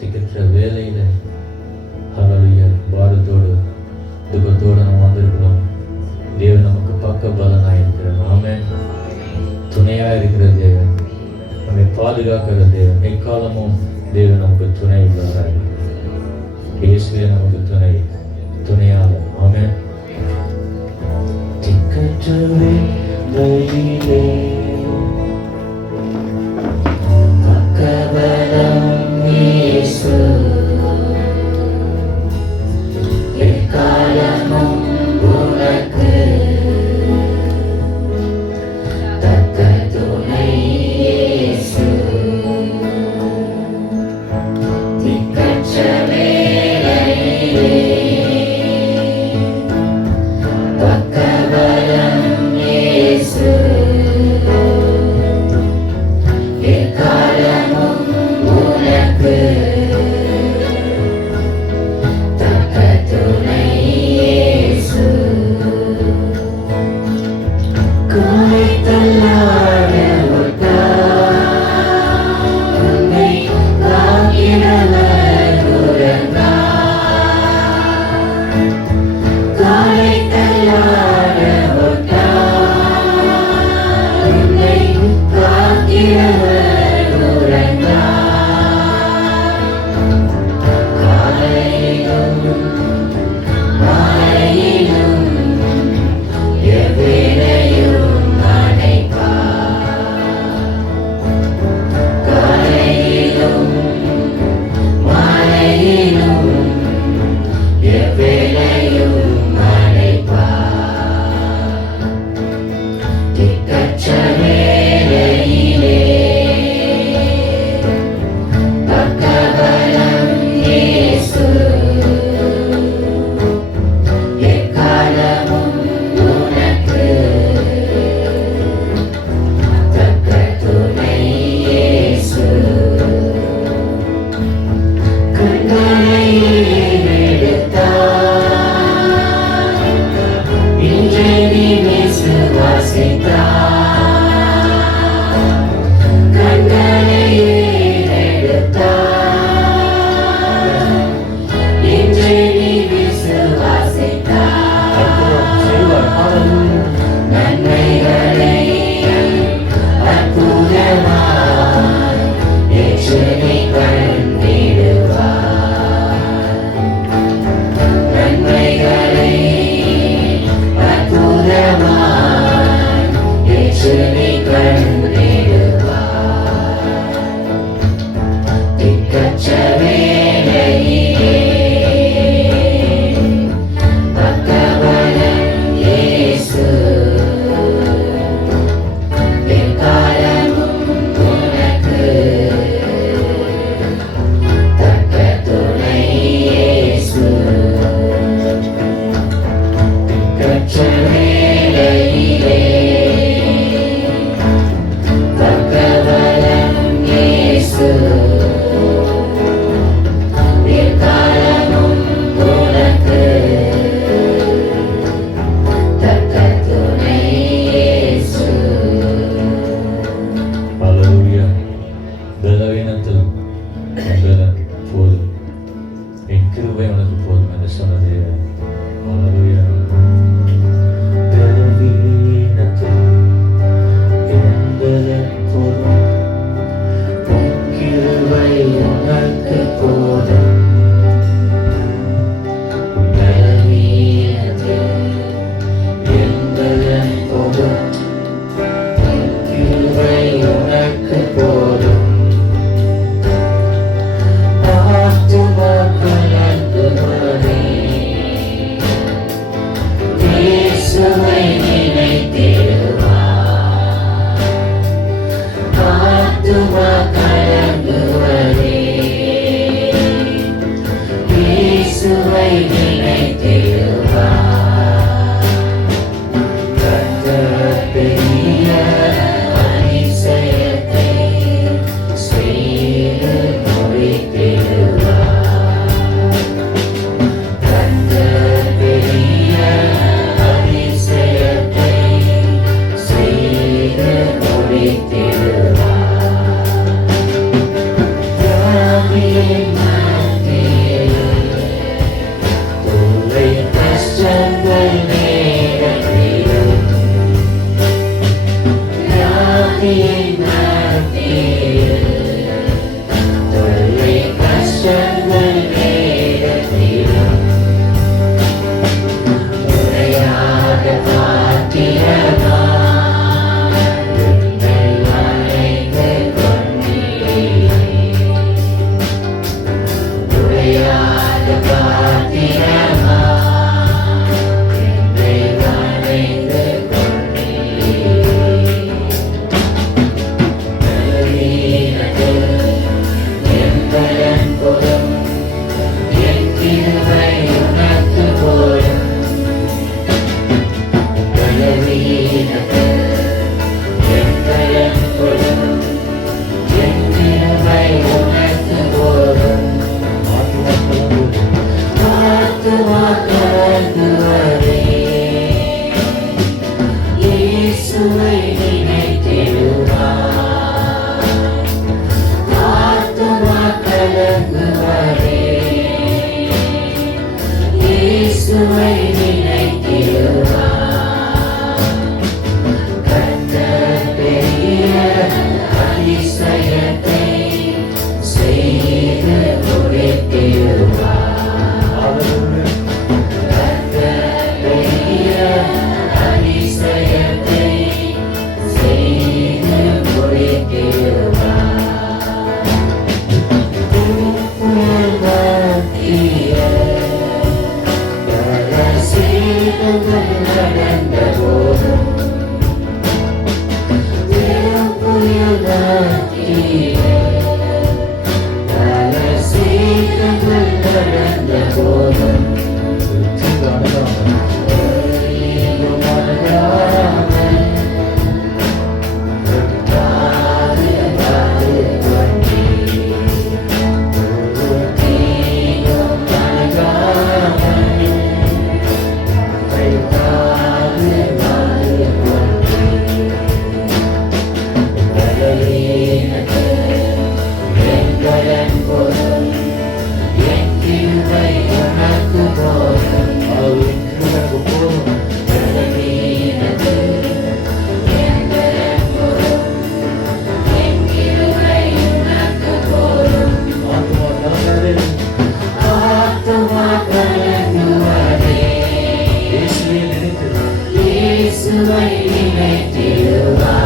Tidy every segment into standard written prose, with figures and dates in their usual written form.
திகற்ற வேலையில ஹல்லேலூயா பாரத்தோடு துக்கத்தோடு நம்ம வந்திருக்கிறோம். தேவன் நமக்கு பக்க பலனாக இருக்கிறார். ஆமென். துணையா இருக்கிற தேவன், நம்மை பாதுகாக்கிற தேவன், எக்காலமும் தேவன் நமக்கு துணை உள்ளவராக இயேசுவே நமக்கு துணையாக. ஆமென். திக்கற்ற வேளையிலே பக்கபலம் இயேசு, எக்காலமும் உனக்கு தக்க துணை இயேசு. திக்கற்ற வேளையிலே பக்கபலம் இயேசு, எக்காலமும் உனக்கு தக்க துணை இயேசு. காலை தள்ளாட உன்னை காக்கிறவர் உறங்கா. காலை தள்ளாட உன்னை காக்கிறவர் உறங்கா. காலையிலும் மாலையிலும் எவ்வேளையும் அணைப்பார். காலையிலும் மாலையிலும் எவ்வேளையும் அணைப்பார். திக்கற்ற வேளையிலே பக்கபலம் இயேசு, எக்காலமும் உனக்கு தக்க துணை இயேசு. கண்களை எடுத்தார், இன்று நீ விசுவாசித்தார். கண்களை எடுத்தார், இன்று நீ விசுவாசித்தார். நன்மைகளை அற்புதமாய் ஏற்று நீ கண்டிடுவார். நன்மைகளை அற்புதமாய் ஏற்று நீ கண்டிடுவார். திக்கற்ற வேளையிலே பக்கபலம் இயேசு, எக்காலமும் உனக்கு மத்தியிலே பல சீற்றங்கள் கடந்த போதும் ஏதும் அணுகாமல் பாதுகாத்து கொண்டீர். ஒரு தீங்கும் அணுகாமல் பாதுகாத்து கொண்டீர். பலவீனத்தை எங்களின் போதும் என் கிருபை உனக்கு போதும். பலவீனத்தை எங்களின் போதும் என் கிருபை உனக்கு போதும். ஆத்துமா கலங்குவதே இயேசுவை நினைத்திடுவார்.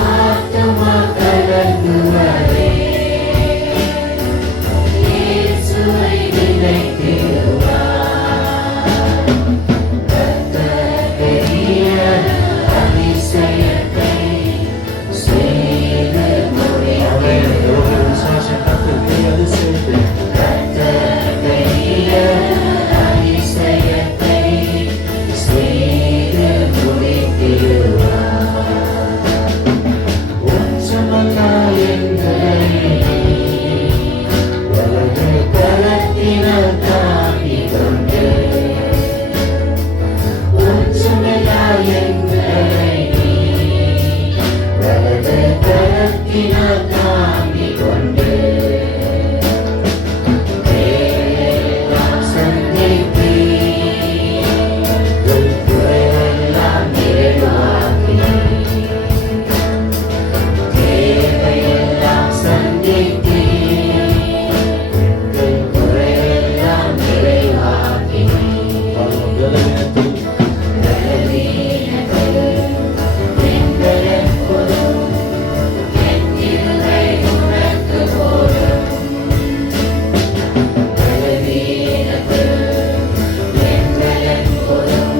ஆத்துமா கலங்குவதே இயேசுவை நினைத்திடுவார். கர்த்தர் பெரிய அதிசயத்தை செய்து முடித்திடுவார். கர்த்தர் பெரிய அதிசயத்தை செய்து முடித்திடுவார். ஒன்றுமல்லா எங்களை வலது கரத்தினால் தாங்கிக் கொண்டு. ஒன்றுமல்லா எங்களை வலது கரத்தினால் தாங்கிக் கொண்டு. தேவையெல்லாம் சந்தித்தீர். குறைவெல்லாம் நிறைவாக்கினீர். தேவையெல்லாம் சந்தித்தீர். குறைவெல்லாம் நிறைவாக்கினீர். பலவீனத்தை எங்களின் போதும் என் கிருபை உனக்கு போதும். பலவீனத்தை எங்களின் போதும்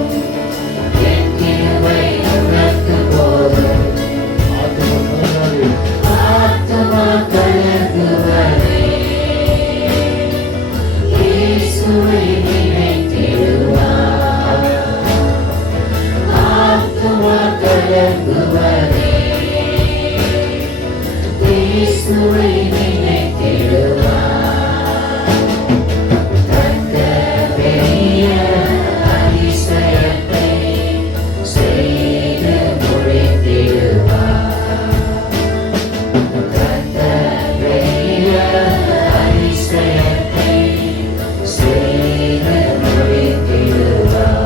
என் கிருபை உனக்கு போதும். ஆத்துமா கலங்குவதே இயேசுவை நினைத்திடுவார். ஆத்துமா கலங்குவதே இயேசுவை நினைத்திடுவார். கர்த்தர் பெரிய அதிசயத்தை செய்து முடித்திடுவார். கர்த்தர் பெரிய அதிசயத்தை செய்து முடித்திடுவார்.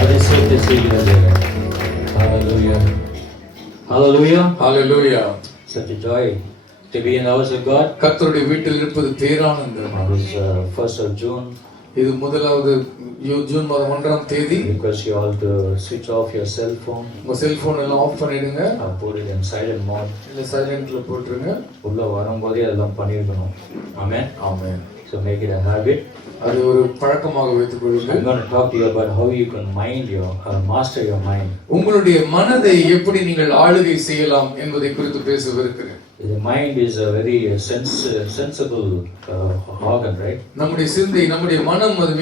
அதிசயத்தை செய்கிறது. Hallelujah. Hallelujah. Hallelujah. Such a joy to be in the house of God. கர்த்தருடைய வீட்டில் இருப்பது பேரானந்தம். This 1st of June, இது முதலாவது ஜூன் மாதம் 1ஆம் தேதி. because you all to switch off your cell phone, உங்க செல்போன் எல்லாம் ஆஃப் பண்ணிடுங்க. put it in silent mode. இல்ல சைலண்ட்ல போட்டுருங்க. உள்ள வரும்போதே அதெல்லாம் பண்ணிருக்கணும். Amen. Amen. So make it a habit. அது ஒரு பழக்கமாக வைத்துக் I'm கொள்ளுங்கள். going to talk to you about how you can master your mind. உங்களுடைய மனதை எப்படி நீங்கள் ஆளுகை செய்யலாம் என்பதை குறித்து பேசவிருக்கிறேன். The mind is a very sensible organ, right? நம்முடைய சிந்தை, நம்முடைய மனம் அது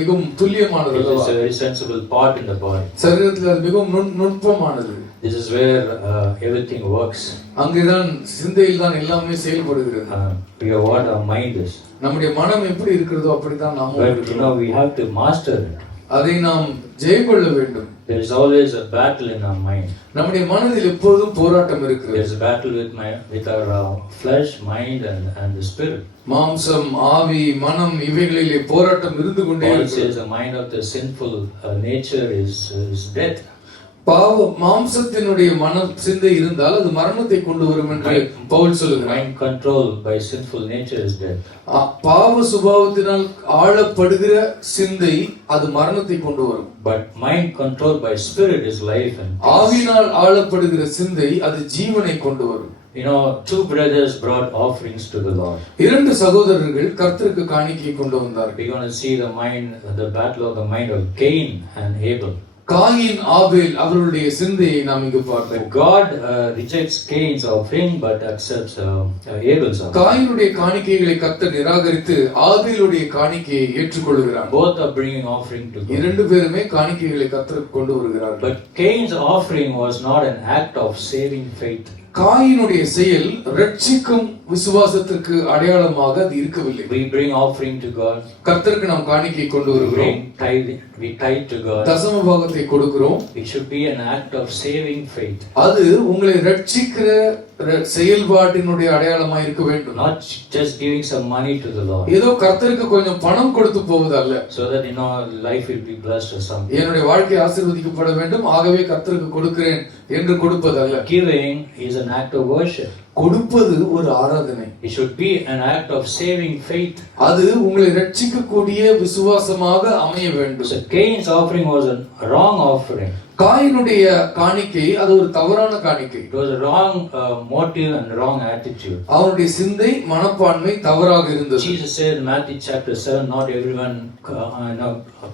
மிகவும் துல்லியமானது It is அல்லவா? a very sensible part in the body. சரீரத்தில் அது மிகவும் நுட்பமானது. This is where everything works. அங்கேதான் சிந்தையில் தான் எல்லாமே செயல்படுகிறது. We are what our mind is. நம்முடைய மனம் எப்படி இருக்கிறதோ அப்படித்தான் நாமும் But இருக்கிறோம். we have to master it. அதை நாம் ஜெயக்கொள்ள வேண்டும். There is always a battle in our mind. நம்முடைய மனதில் எப்பொழுதும் போராட்டம் There இருக்கிறது. is a battle with our flesh, mind, and the spirit. மாம்சம், ஆவி, மனம் இவைகளிலே போராட்டம் இருந்து கொண்டே Paul இருக்கிறது. says the mind of the sinful nature is death. பாவம் மாம்சத்தினுடைய சிந்தை இருந்தால் அது மரணத்தை கொண்டு வரும் என்று பவுல் சொல்லுகிறார். Mind controlled by sinful nature is death. பாவ சுபாவத்தினால் ஆளப்படுகிற சிந்தை அது மரணத்தை கொண்டு வரும். But mind controlled by spirit is life and peace. ஆவியினால் ஆளப்படுகிற சிந்தை அது ஜீவனை கொண்டு வரும். You know, two brothers brought offerings to the Lord. இரண்டு சகோதரர்கள் கர்த்தருக்கு காணிக்கை கொண்டு வந்தார்கள். We're going to see the battle of the mind of Cain and Abel. Cain Abel அவர்களுடைய சிந்தையை நாம் இங்கு பார்ப்போம். God rejects Cain's offering but accepts Abel's offering. காயினுடைய காணிக்கைகளை கர்த்தர் நிராகரித்து ஆபேலுடைய காணிக்கையை ஏற்றுக்கொள்கிறார். Both are bringing offering to God. இரண்டு பேருமே காணிக்கைகளை கர்த்தருக்கு கொண்டு வருகிறார்கள். But Cain's offering was not an act of saving faith. காயினுடைய செயல் ரட்சிக்கும் விசுவாசத்திற்கு அடையாளமாக அது இருக்கவில்லை. We bring offering to God. கர்த்தருக்கு நாம் காணிக்கை கொண்டு வருகிறோம். We tithe to God. தசம பாகத்தை கொடுக்கிறோம். It should be an act of saving faith. அது உங்களை ரட்சிக்கிற செயல்பாட்டினுடைய அடையாளமாக இருக்க வேண்டும். Not just giving some money to the Lord. ஏதோ கர்த்தருக்கு கொஞ்சம் பணம் கொடுத்து போவதல்ல. So that life will be blessed or something. என்னுடைய வாழ்க்கை ஆசீர்வதிக்கப்பட வேண்டும் ஆகவே கர்த்தருக்கு கொடுக்கிறேன் என்று கொடுப்பதல்ல. Giving is an act of worship. கொடுப்பது ஒரு ஆராதனை. It should be an act of saving faith. அது உங்களை ரட்சிக்கக்கூடிய விசுவாசமாக அமைய வேண்டும். So Cain's offering was a wrong offering. காயினுடைய காணிக்கை அது ஒரு தவறான காணிக்கை. It was a wrong motive and wrong attitude. அவருடைய சிந்தை மனப்பான்மை தவறாக இருந்தது. Jesus said in Matthew chapter 7, not everyone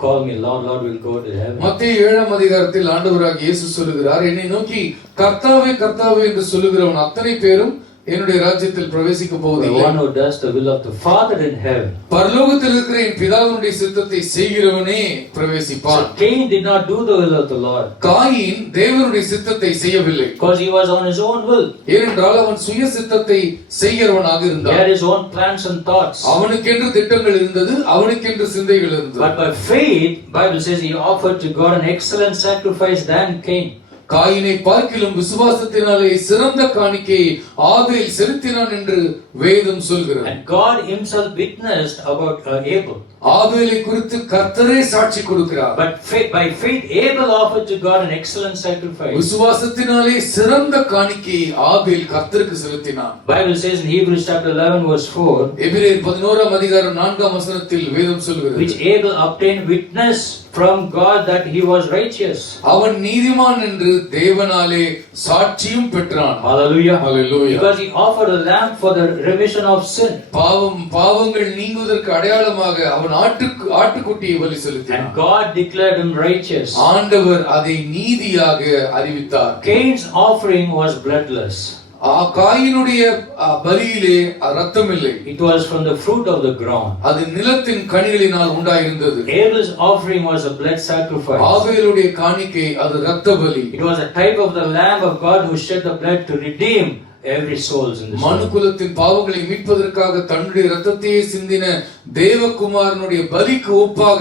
call me Lord, Lord will go to heaven. மத்தேயு 7ஆம் அதிகாரத்தில் ஆண்டவராகிய இயேசு சொல்லுகிறார், என்னை நோக்கி கர்த்தாவே கர்த்தாவே என்று சொல்லுகிறவன் அத்தனை பேரும் என்னுடைய ராஜ்யத்தில் பிரவேசிக்க The போவதில்லை. one who does the will of the Father in heaven. பரலோகத்தில் இருக்கிற என் பிதாவினுடைய சித்தத்தை செய்கிறவனே பிரவேசிப்பான். So Cain did not do the will of the Lord. Coin தேவனுடைய சித்தத்தை செய்யவில்லை. Because he was on his own will. ஏனென்றால் அவன் சுய சித்தத்தை செய்கிறவனாக He இருந்தான். had his own plans and thoughts. அவனுக்கென்று திட்டங்கள் இருந்தது, அவனுக்கென்று சிந்தைகள் இருந்தது. But by faith, Bible says he offered to God an excellent sacrifice than Cain. காயினை பார்க்கிலும் விசுவாசத்தினாலே சிறந்த காணிக்கையை ஆபேல் செலுத்தினான் என்று வேதம் சொல்கிறது. And God himself witnessed about Abel. ஆபேலை குறித்து கர்த்தரே சாட்சி கொடுக்கிறார். But by faith Abel offered to God an excellent sacrifice. விசுவாசத்தினாலே சிறந்த காணிக்கையை ஆபேல் கர்த்தருக்கு செலுத்தினான். Bible says in Hebrews chapter 11 verse 4, எபிரேயர் 11ஆம் அதிகாரம் 4ஆம் வசனத்தில் வேதம் சொல்கிறது, which Abel obtained witness from God that he was righteous. அவன் நீதிமான் என்று தேவனாலே சாட்சியும் பெற்றான். Hallelujah. Hallelujah. Because he offered a lamb for the remission of sin. பாவங்கள் நீங்குவதற்கு அடையாளமாக அவன் ஆட்டுக்குட்டியை பலி செலுத்தினான். And God declared him righteous. ஆண்டவர் அதை நீதியாக அறிவித்தார். Cain's offering was bloodless. காயினுடைய பலியிலே இரத்தம் இல்லை. It was from the fruit of the ground. அது நிலத்தின் கனிகளினால் உண்டாயிருந்தது. Abel's offering was a blood sacrifice. ஆபேலுடைய காணிக்கை அது இரத்த பலி. It was a type of the Lamb of God who shed the blood to redeem every soul in this world. மனுக்குலத்தின் பாவங்களை மீட்பதற்காக தன்னுடைய இரத்தத்தையே சிந்தின தேவகுமாரனுடைய பலிக்கு ஒப்பாக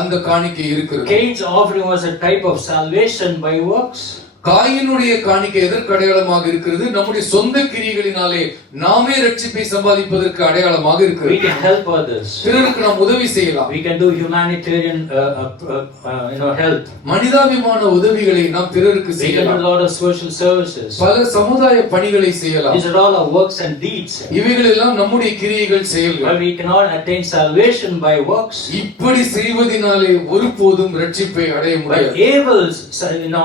அந்த காணிக்கை இருக்கிறது. Cain's offering was a type of salvation by works. காயினுடைய காணிக்கை எதற்கு அடையாளமாக இருக்கிறது? நம்முடைய சொந்த கிரியைகளினாலே நாமே ரட்சிப்பை சம்பாதிப்பதற்கு அடையாளமாக இருக்கிறது. We can help others. பிறருக்கு நாம் உதவி செய்யலாம். We can do humanitarian help. மனிதாபிமான உதவிகளை நாம் பிறருக்கு We can do செய்யலாம். a lot of social services. பல சமுதாய பணிகளை செய்யலாம். These are all our works and deeds. இவைகள் எல்லாம் நம்முடைய கிரியைகள் செயல்கள். But we cannot attain salvation by works. இப்படி செய்வதினாலே ஒருபோதும் ரட்சிப்பை அடைய But முடியாது. Abel's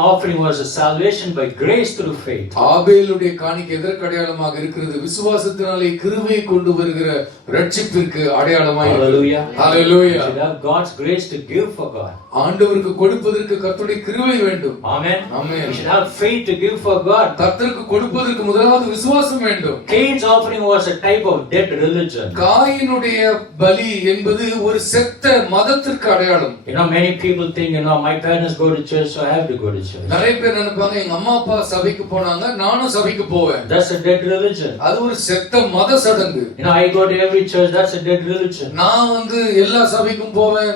offering was a salvation by grace through faith. ஆபேலுடைய காணிக்கை எதற்கு அடையாளமாக இருக்கிறது? விசுவாசத்தினாலே கிருபையை கொண்டு வருகிற ரட்சிப்பிற்கு அடையாளமாக இருக்கிறது. Hallelujah. Hallelujah. We should have God's grace to give for God. ஆண்டவருக்கு கொடுப்பதற்கு கர்த்தருடைய கிருபை வேண்டும். Amen. Amen. We should have faith to give for God. கர்த்தருக்கு கொடுப்பதற்கு முதலாவது விசுவாசம் வேண்டும். Cain's offering was a type of dead religion. காயினுடைய பலி என்பது ஒரு செத்த மதத்திற்கு அடையாளம். Many people think, my parents go to church, so I have to go to church. நிறைய பேர் நினைப்பாங்க, எங்க அம்மா அப்பா சபைக்கு போனாங்க, நானும் சபைக்கு போவேன். That's a dead religion. அது ஒரு செத்த மத சடங்கு. I go to every church, that's a dead religion. நான் எல்லா சபைக்கும் போவேன்,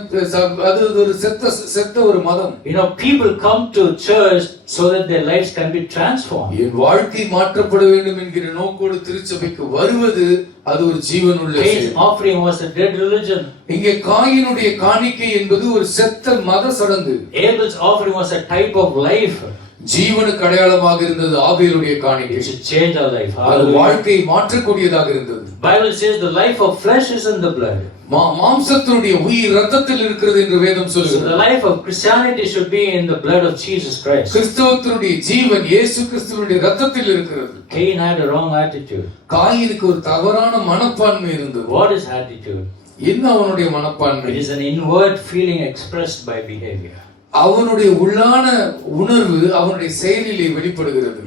அது ஒரு செத்த ஒரு மதம். People come to church so that their lives can be transformed. என் வாழ்க்கை மாற்றப்பட வேண்டும் என்கிற நோக்கோடு திருச்சபைக்கு வருவது அது ஒரு ஜீவனுள்ள Cain's செயல். offering was a dead religion. இங்கே காயினுடைய காணிக்கை என்பது ஒரு செத்த மத சடங்கு. Abel's offering was a type of life. ஜீவனுக்கு அடையாளமாக இருந்தது ஆபேலுடைய காணிக்கை. It should change our life. அது Hallelujah. வாழ்க்கையை மாற்றக்கூடியதாக இருந்தது. Bible says the life of flesh is in the blood. மாம்சத்தினுடைய உயிர் இரத்தத்தில் இருக்கிறது என்று வேதம் So சொல்லுகிறது. the life of Christianity should be in the blood of Jesus Christ. கிறிஸ்தவத்தினுடைய ஜீவன் இயேசு கிறிஸ்துவினுடைய இரத்தத்தில் இருக்கிறது. Cain had a wrong attitude. காயினுக்கு ஒரு தவறான மனப்பான்மை இருந்தது. What is attitude? என்ன அவனுடைய மனப்பான்மை? It is an inward feeling expressed by behavior. அவனுடைய உள்ளான உணர்வு அவனுடைய செயலிலே வெளிப்படுகிறது.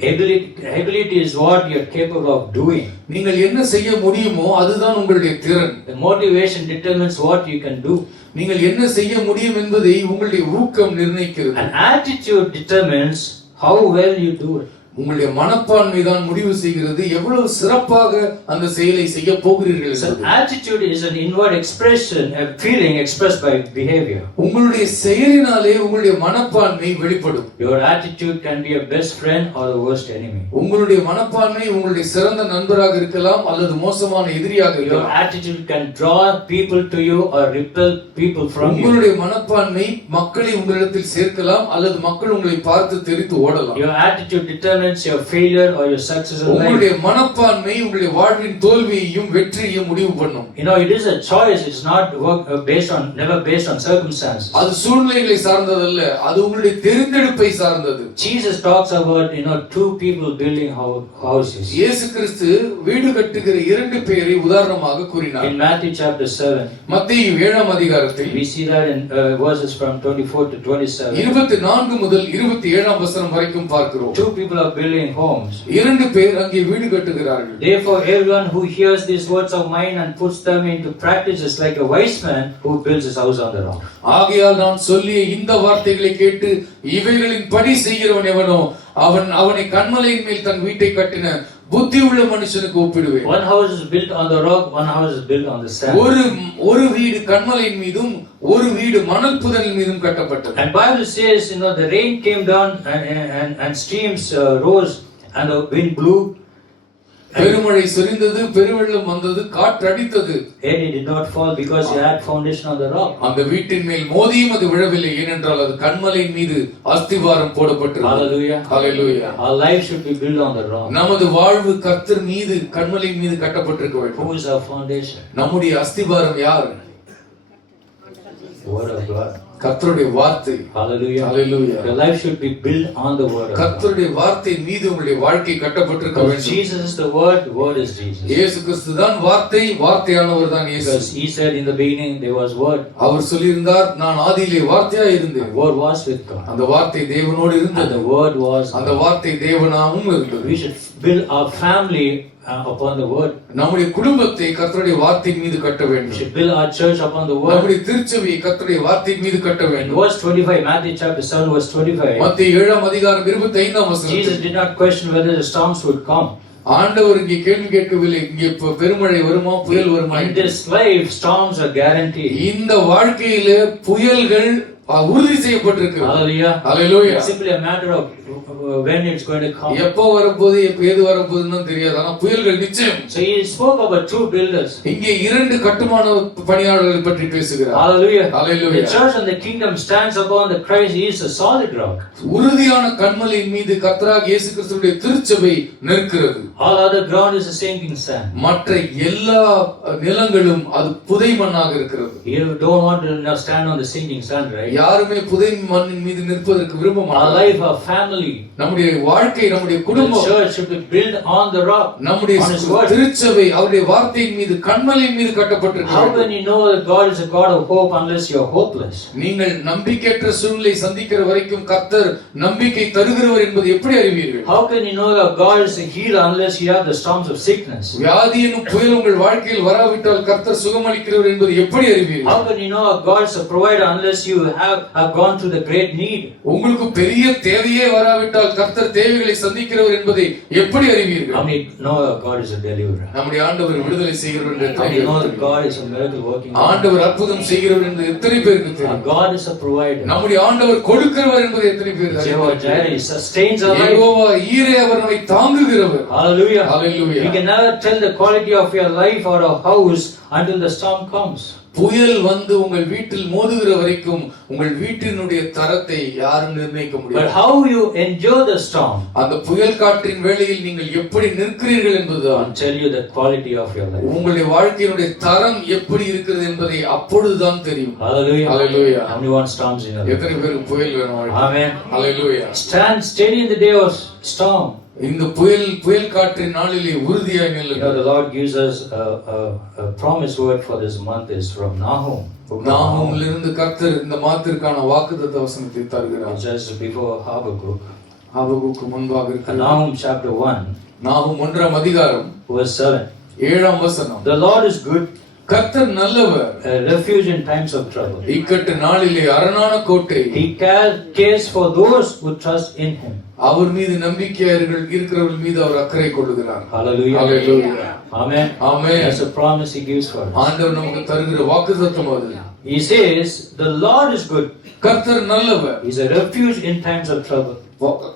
Ability is what you are capable of doing. நீங்கள் என்ன செய்ய முடியுமோ அதுதான் உங்களுடைய திறன். The motivation determines what you can do. நீங்கள் என்ன செய்ய முடியும் என்பதை உங்களுடைய ஊக்கம் நிர்ணயிக்கிறது. An attitude determines how well you do it. உங்களுடைய மனப்பான்மை தான் முடிவு செய்கிறது எவ்வளவு சிறப்பாக அந்த செயலை செய்ய போகிறீர்கள். So attitude is an inward expression, a feeling expressed by behavior. உங்களுடைய செயலினாலே உங்களுடைய மனப்பான்மை வெளிப்படும். Your attitude can be a best friend or a worst enemy. உங்களுடைய மனப்பான்மை உங்களுடைய சிறந்த நண்பராக இருக்கலாம் அல்லது மோசமான எதிரியாக Your இருக்கலாம். attitude can draw people to you or repel people from you. உங்களுடைய மனப்பான்மை மக்களை உங்களிடத்தில் சேர்க்கலாம் அல்லது மக்கள் உங்களை பார்த்து தெரித்து ஓடலாம். Your attitude determines your failure or your success in life. உங்களுடைய மனப்பான்மை உங்களுடைய வாழ்வின் தோல்வியையும் வெற்றியையும் முடிவு பண்ணும். You know, it is a choice. It's not never based on circumstances. அது சூழ்நிலைகளை சார்ந்ததல்ல, அது உங்களுடைய தெரிந்தெடுப்பை சார்ந்தது. Jesus talks about, two people building houses. இயேசு கிறிஸ்து வீடு கட்டுகிற இரண்டு பேரை உதாரணமாக கூறினார். In Matthew chapter 7, மத்தேயு 7ஆம் அதிகாரத்தில் we see that in verses from 24 to 27. 24 முதல் 27ஆம் வசனம் வரைக்கும் பார்க்கிறோம். Two people are building homes. இரண்டு பேர் அங்கே வீடு கட்டுகிறார்கள். Therefore, everyone who hears these words of mine and puts them into practice is like a wise man who builds his house on the rock. ஆகையால் நான் சொல்லிய இந்த வார்த்தைகளை கேட்டு இவைகளின் படி செய்கிறவன் எவனோ அவனை கன்மலையின் மேல் தன் வீட்டை கட்டின புத்தி உள்ள மனுஷனுக்கு ஒப்பிடுவேன். One house is built on the rock, one house is built on the sand. ஒரு வீடு கன்மலையின் மீதும் ஒரு வீடு மணல் புதரின் மீதும் கட்டப்பட்டது. And Bible says, the rain came down and streams rose and the wind blew. பெருமழை சொரிந்தது, பெருவெள்ளம் வந்தது, காற்று அடித்தது. And it did not fall because it had foundation on the rock. அந்த வீட்டின் மேல் மோதியும் அது விழவில்லை, ஏனென்றால் அது கன்மலையின் மீது அஸ்திவாரம் போடப்பட்டிருந்தது. Hallelujah. Hallelujah. Our life should be built on the rock. நமது வாழ்வு கர்த்தர் மீது கன்மலையின் மீது கட்டப்பட்டிருக்க வேண்டும். Who is our foundation? நம்முடைய அஸ்திவாரம் யார்? Word of God. கர்த்தருடைய வார்த்தை. Hallelujah. Hallelujah. Your life should be built on the word of God. கர்த்தருடைய வார்த்தை மீது உங்களுடைய வாழ்க்கை கட்டப்பட்டிருக்க வேண்டும். Jesus is the word is Jesus. இயேசு கிறிஸ்து தான் வார்த்தை, வார்த்தையானவர் தான் இயேசு. Because he said in the beginning there was word. அவர் சொல்லியிருந்தார், நான் ஆதியிலே வார்த்தையாய் இருந்தேன். Word was with God. அந்த வார்த்தை தேவனோடு And இருந்தது. the word was. அந்த வார்த்தை தேவனாகவும் இருந்தது. We should build our family upon the word. நம்முடைய குடும்பத்தை கர்த்தருடைய வார்த்தையின் மீது கட்ட We வேண்டும். should build our church upon the word. நம்முடைய திருச்சபையை கர்த்தருடைய வார்த்தையின் மீது கட்ட In வேண்டும். verse 25, Matthew chapter 7 verse 25, மத்தேயு 7ஆம் அதிகாரம் 25ஆம் Jesus வசனம். did not question whether the storms would come. ஆண்டவர் இங்கே கேள்வி கேட்கவில்லை, இங்கே பெருமழை வருமா புயல் வருமா. In this life, storms are guaranteed. இந்த வாழ்க்கையில புயல்கள் உறுதி செய்யப்பட்டிருக்கிறது. Hallelujah. Hallelujah. It's simply a matter of when it's going to come. எப்போ வரப்போகுது, எப்போ ஏது வரப்போகுதுன்னு தெரியாது, ஆனா புயல்கள் நிச்சயம். So he spoke about two builders. இங்கே இரண்டு கட்டுமான பணியாளர்களை பற்றி பேசுகிறார். Hallelujah. Hallelujah. The church and the kingdom stands upon the Christ. He is a solid rock. உறுதியான கன்மலையின் மீது கர்த்தராகிய இயேசு கிறிஸ்துவினுடைய திருச்சபை நிற்கிறது. All other ground is a sinking sand. மற்ற எல்லா நிலங்களும் அது புதை மண்ணாக இருக்கிறது. You don't want to now stand on the sinking sand, right? யாருமே புதை மண்ணின் மீது நிற்பதற்கு விரும்ப Our மாட்டார்கள். life, our family, நம்முடைய வாழ்க்கை, நம்முடைய the குடும்பம், church should be built on the rock. நம்முடைய On His word. திருச்சபை அவருடைய வார்த்தையின் மீது கன்மலையின் மீது How கட்டப்பட்டிருக்கிறது. can you know that God is a God of hope unless you are hopeless? நீங்கள் நம்பிக்கையற்ற சூழ்நிலை சந்திக்கிற வரைக்கும் கர்த்தர் நம்பிக்கை தருகிறவர் என்பது எப்படி அறிவீர்கள்? How can you know that God is a healer unless you have the storms of sickness? வியாதி என்னும் புயல் உங்கள் வாழ்க்கையில் வராவிட்டால் கர்த்தர் சுகமளிக்கிறவர் என்பது எப்படி அறிவீர்கள்? How can you know that God is a provider unless you have gone through the great need? உங்களுக்கு பெரிய தேவையே வராவிட்டால் கர்த்தர் தேவைகளை சந்திக்கிறவர் என்பதை எப்படி அறிவீர்கள்? How many know that God is a deliverer? நம்முடைய ஆண்டவர் விடுதலை செய்கிறவர் என்று How many know that தெரியும். God is a miracle working God? ஆண்டவர் அற்புதம் செய்கிறவர் என்று எத்தனை பேருக்கு Our தெரியும்? God is a provider. நம்முடைய ஆண்டவர் கொடுக்கிறவர் என்பதை எத்தனை பேருக்கு Jehovah அறியும்? Jireh, He sustains our life. Jehovah ஈரே அவர் நம்மை தாங்குகிறவர். Hallelujah. Hallelujah. You can never tell the quality of your life or a house until the storm comes. புயல் வந்து உங்கள் வீட்டில் மோதுகிற வரைக்கும் உங்கள் வீட்டினுடைய தரத்தை யாரும் நிர்ணயிக்க But முடியாது. how you endure the storm அந்த புயல் காற்றின் வேளையில் நீங்கள் எப்படி நிற்கிறீர்கள் என்பதுதான் will tell you the quality of your life. உங்களுடைய வாழ்க்கையினுடைய தரம் எப்படி இருக்கிறது என்பதை அப்பொழுதுதான் தெரியும். Hallelujah. Hallelujah. How many want storms in your life? எத்தனை பேருக்கு புயல் வேணும் வாழ்க்கை? Amen. Hallelujah. Stand steady in the day of storm. இந்த புயல் காற்றின் நாளிலே உறுதியாய் You know, நில்லுங்கள். the Lord gives us a promise word for this month is from Nahum. நாஹூமிலிருந்து கர்த்தர் இந்த மாதத்திற்கான வாக்குத்தத்த வசனத்தை தருகிறார். Just before Habakkuk. ஆபகுக்கு முன்பாக இருக்கிற Nahum chapter 1, நாஹூம் 1ஆம் அதிகாரம் verse 7. 7ஆம் வசனம். The Lord is good, கர்த்தர் நல்லவர், a refuge in times of trouble. இக்கட்டு நாளிலே அரணான கோட்டை. He cares for those who trust in Him. அவர் மீது நம்பிக்கையாளர்கள் இருக்கிறவர்கள் மீது அவர் அக்கறை கொள்கிறார். Hallelujah. Hallelujah. Amen. Amen. That's a promise He gives for us. ஆண்டவர் நமக்கு தருகிற வாக்குத்தத்தம் அது. He says, the Lord is good. கர்த்தர் நல்லவர். He's a refuge in times of trouble.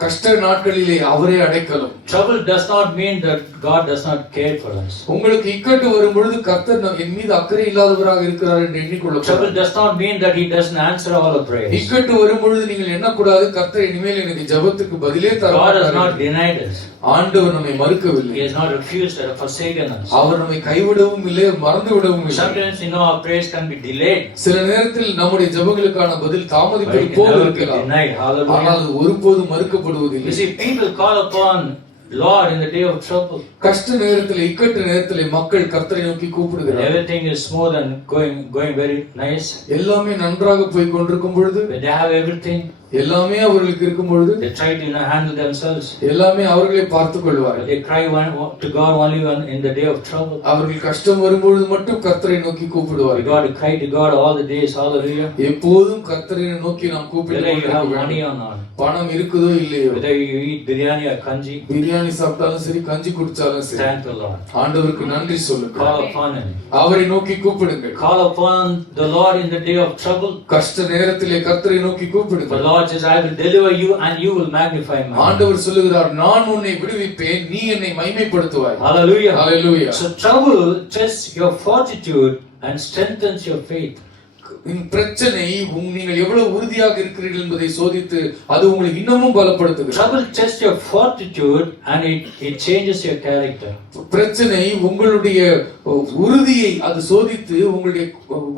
கஷ்ட நாட்களிலே அவரே அடைக்கலம். Trouble does not mean that God does not care for us. உங்களுக்கு இக்கட்டு வரும் பொழுது கர்த்தர் என் மீது அக்கறை இல்லாதவராக இருக்கிறார் என்று எண்ணிக்கொள்ள. Trouble does not mean that He doesn't answer all our prayers. இக்கட்டு வரும் பொழுது நீங்கள் எண்ணக்கூடாது கர்த்தர் இனிமேல் எனக்கு ஜெபத்துக்கு பதிலே தர God has மாட்டார். not denied us. ஆண்டவர் நம்மை மறுக்கவில்லை. He has not refused or forsaken us. அவர் நம்மை கைவிடவும் இல்லை, மறந்து விடவும் இல்லை. Sometimes our prayers can be delayed. சில நேரத்தில் நம்முடைய ஜெபங்களுக்கான பதில் தாமதிப்பது போல இருக்கலாம். ஆனால் அது ஒருபோதும் மறுக்கப்படுவதில்லை. You see, people call upon Lord in the day of trouble. கஷ்ட நேரத்திலே இக்கட்டு நேரத்திலே மக்கள் கர்த்தரை நோக்கி கூப்பிடுகிறார்கள். Everything is smooth and going very nice. எல்லாமே நன்றாக போய் கொண்டிருக்கும் பொழுது, When they have everything, எல்லாமே அவர்களுக்கு இருக்கும் பொழுது, they try to handle themselves. எல்லாமே அவர்களே பார்த்துக் கொள்வார்கள். They cry to God only in the day of trouble. அவர்கள் கஷ்டம் வரும்பொழுது மட்டும் கர்த்தரை நோக்கி We கூப்பிடுவார்கள். got to cry to God all the days. Hallelujah. எப்போதும் கர்த்தரை நோக்கி நாம் கூப்பிட்டு Whether you have கொண்டிருக்க money வேண்டும். or not, பணம் இருக்குதோ இல்லையோ, whether you eat biryani or kanji, biryani சாப்பிட்டாலும் சரி, கஞ்சி குடிச்சாலும் சரி, thank the Lord. ஆண்டவருக்கு நன்றி சொல்லுங்க. Call upon Him. அவரை நோக்கி கூப்பிடுங்கள். Call upon the Lord in the day of trouble. கஷ்ட நேரத்திலே கர்த்தரை நோக்கி The கூப்பிடுங்கள். Lord says, I will deliver you and you will magnify me. ஆண்டவர் சொல்லுகிறார், நான் உன்னை விடுவிப்பேன், நீ என்னை மகிமைப்படுத்துவாய். Hallelujah. Hallelujah. So trouble tests your fortitude and strengthens your faith. இந்த பிரச்சனை நீங்கள் எவ்வளவு உறுதியாக இருக்கிறீர்கள் என்பதை சோதித்து அது உங்களை இன்னமும் பலப்படுத்துகிறது. Trouble tests your fortitude and it changes your character. பிரச்சனை உங்களுடைய உறுதியை அது சோதித்து உங்களுடைய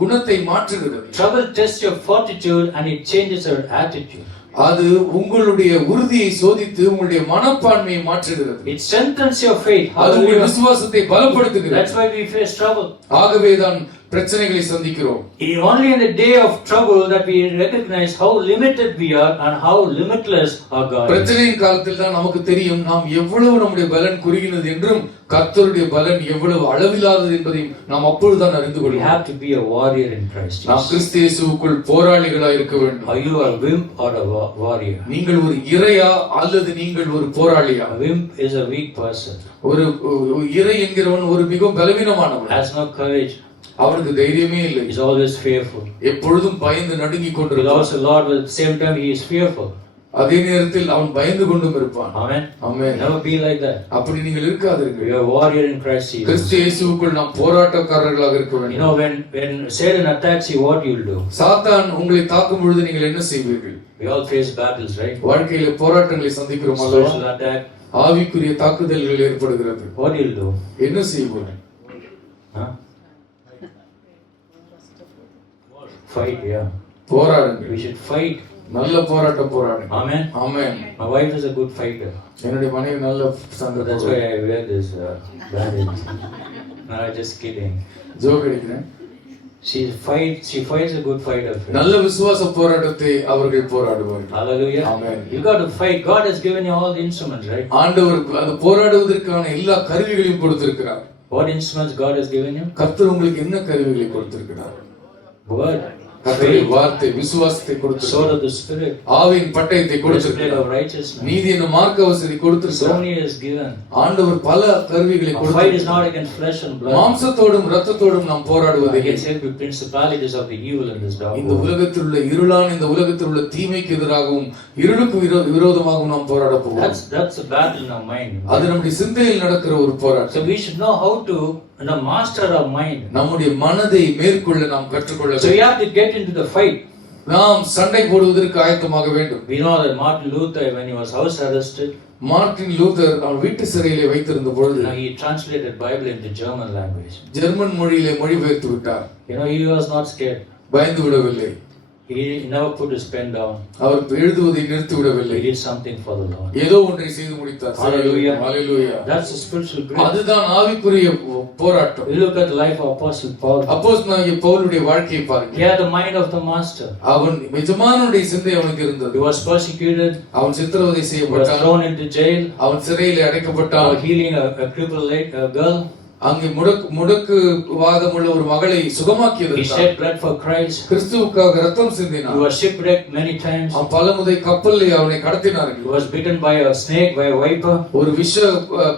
குணத்தை மாற்றுகிறது. Trouble tests your fortitude and it changes your attitude. அது உங்களுடைய உறுதியை சோதித்து உங்களுடைய மனப்பான்மையை மாற்றுகிறது. It strengthens your faith. அது உங்கள் விசுவாசத்தை பலப்படுத்துகிறது. That's why we face trouble. ஆகவேதான் பிரச்சனைகளை சந்திக்கிறோம். Only in the day of trouble that we recognize how limited we are and how limitless our God is. பிரச்சனையின் காலத்தில் தான் நமக்கு தெரியும் நாம் எவ்வளவு நம்முடைய பலன் குறுகினது என்றும் கர்த்தருடைய பலன் எவ்வளவு அளவில்லாதது என்பதையும் நாம் அப்பொழுதுதான் அறிந்து We கொள்வோம். have to be a warrior in Christ. நாம் கிறிஸ்து இயேசுவுக்குள் போராளிகளாய் இருக்க வேண்டும். Are you a wimp or a warrior? நீங்கள் ஒரு இறையா அல்லது நீங்கள் ஒரு போராளியா? A wimp is a weak person. ஒரு இறை என்கிறவன் ஒரு மிகவும் பலவீனமானவன். Has no courage. அவனுக்கு தைரியமே இல்லை. Is always fearful. எப்பொழுதும் பயந்து நடுங்கிக் Because கொண்டிருப்பான். also Lord will at the same time He is fearful. அதே நேரத்தில் அவன் பயந்து கொண்டும் இருப்பான். Amen. Amen. Never be like that. அப்படி நீங்கள் இருக்காதீர்கள். We are a warrior in Christ Jesus. கிறிஸ்து இயேசுவுக்குள் நாம் போராட்டக்காரர்களாக இருக்க You வேண்டும். know when Satan attacks you, what you'll do? சாத்தான் உங்களை தாக்கும் பொழுது நீங்கள் என்ன செய்வீர்கள்? We all face battles, right? வாழ்க்கையில போராட்டங்களை சந்திக்கிறோம் அல்லவா? Social attack. ஆவிக்குரிய தாக்குதல்கள் ஏற்படுகிறது. What you'll do? என்ன செய்வோம்? Huh? Fight, yeah. போராடுங்கள். We should fight. நல்ல போராட்டம் போராடுங்க. Amen. Amen. My wife is a good fighter. என்னுடைய மனைவி நல்ல சண்டை. That's why I wear this bandage. No, just kidding. Joke அடிக்கிறேன். She fights a good fight of faith. நல்ல விசுவாச போராட்டத்தை அவர்கள் போராடுவார்கள். Hallelujah. Amen. You got to fight. God has given you all the instruments, right? ஆண்டவர் அது போராடுவதற்கான எல்லா கருவிகளையும் கொடுத்திருக்கிறார். What instruments God has given you? கர்த்தர் உங்களுக்கு என்ன கருவிகளை கொடுத்திருக்கிறார்? Word. கர்த்தருடைய வார்த்தை, விசுவாசத்தை கொடுத்திருக்கிறார். Sword of the Spirit. ஆவியின் பட்டயத்தை Breastplate கொடுத்திருக்கிறார். of righteousness. நீதி என்னும் மார்க்க வசதி So கொடுத்திருக்கிறார். many is given. ஆண்டவர் பல கருவிகளை Our fight is கொடுத்திருக்கிறார். not against flesh and blood. மாம்சத்தோடும் இரத்தத்தோடும் நாம் போராடுவதில்லை. Against every principalities of the evil in this dark இந்த world. உலகத்தில் உள்ள இருளான இந்த உலகத்தில் உள்ள தீமைக்கு எதிராகவும் இருளுக்கு விரோதமாகவும் நாம் போராட போகிறோம். That's a battle in our mind. அது நம்முடைய சிந்தையில் நடக்கிற ஒரு போராட்டம். So we should know how to the master of mind. நம்முடைய மனதை மேற்கொள்ள நாம் கற்றுக்கொள்ள So வேண்டும். you have to get into the fight. நாம் சண்டை போடுவதற்கு ஆயத்தமாக வேண்டும். We know that Martin Luther, when he was house arrested, Martin Luther அவன் வீட்டு சிறையிலே வைத்திருந்த பொழுது he translated Bible into German language. German மொழியிலே மொழிபெயர்த்து விட்டார். He was not scared. பயந்து விடவில்லை. He never put his pen down. அவர் எழுதுவதை நிறுத்தி விடவில்லை. He did something for the Lord. ஏதோ ஒன்றை செய்து முடித்தார். Hallelujah. Hallelujah. That's the spiritual grace. அதுதான் ஆவிக்குரிய போராட்டம். We look at the life of Apostle Paul. அப்போஸ்தலனாகிய பவுலுடைய வாழ்க்கையை பாருங்க. He had the mind of the master. அவன் எஜமானுடைய சிந்தை அவனுக்கு இருந்தது. He was persecuted. அவன் சித்திரவதை He was செய்யப்பட்டான். thrown into jail. அவன் சிறையிலே அடைக்கப்பட்டான். Healing a crippled girl. அங்கே முடக்கு வாதமுள்ள ஒரு மகளை He சுகமாக்கியது. shed blood for Christ. கிறிஸ்துவுக்காக ரத்தம் He சிந்தினான். was shipwrecked many times. அவன் பலமுறை கப்பலில் அவனை கடத்தினார்கள். He was bitten by a snake, by a viper. ஒரு விஷ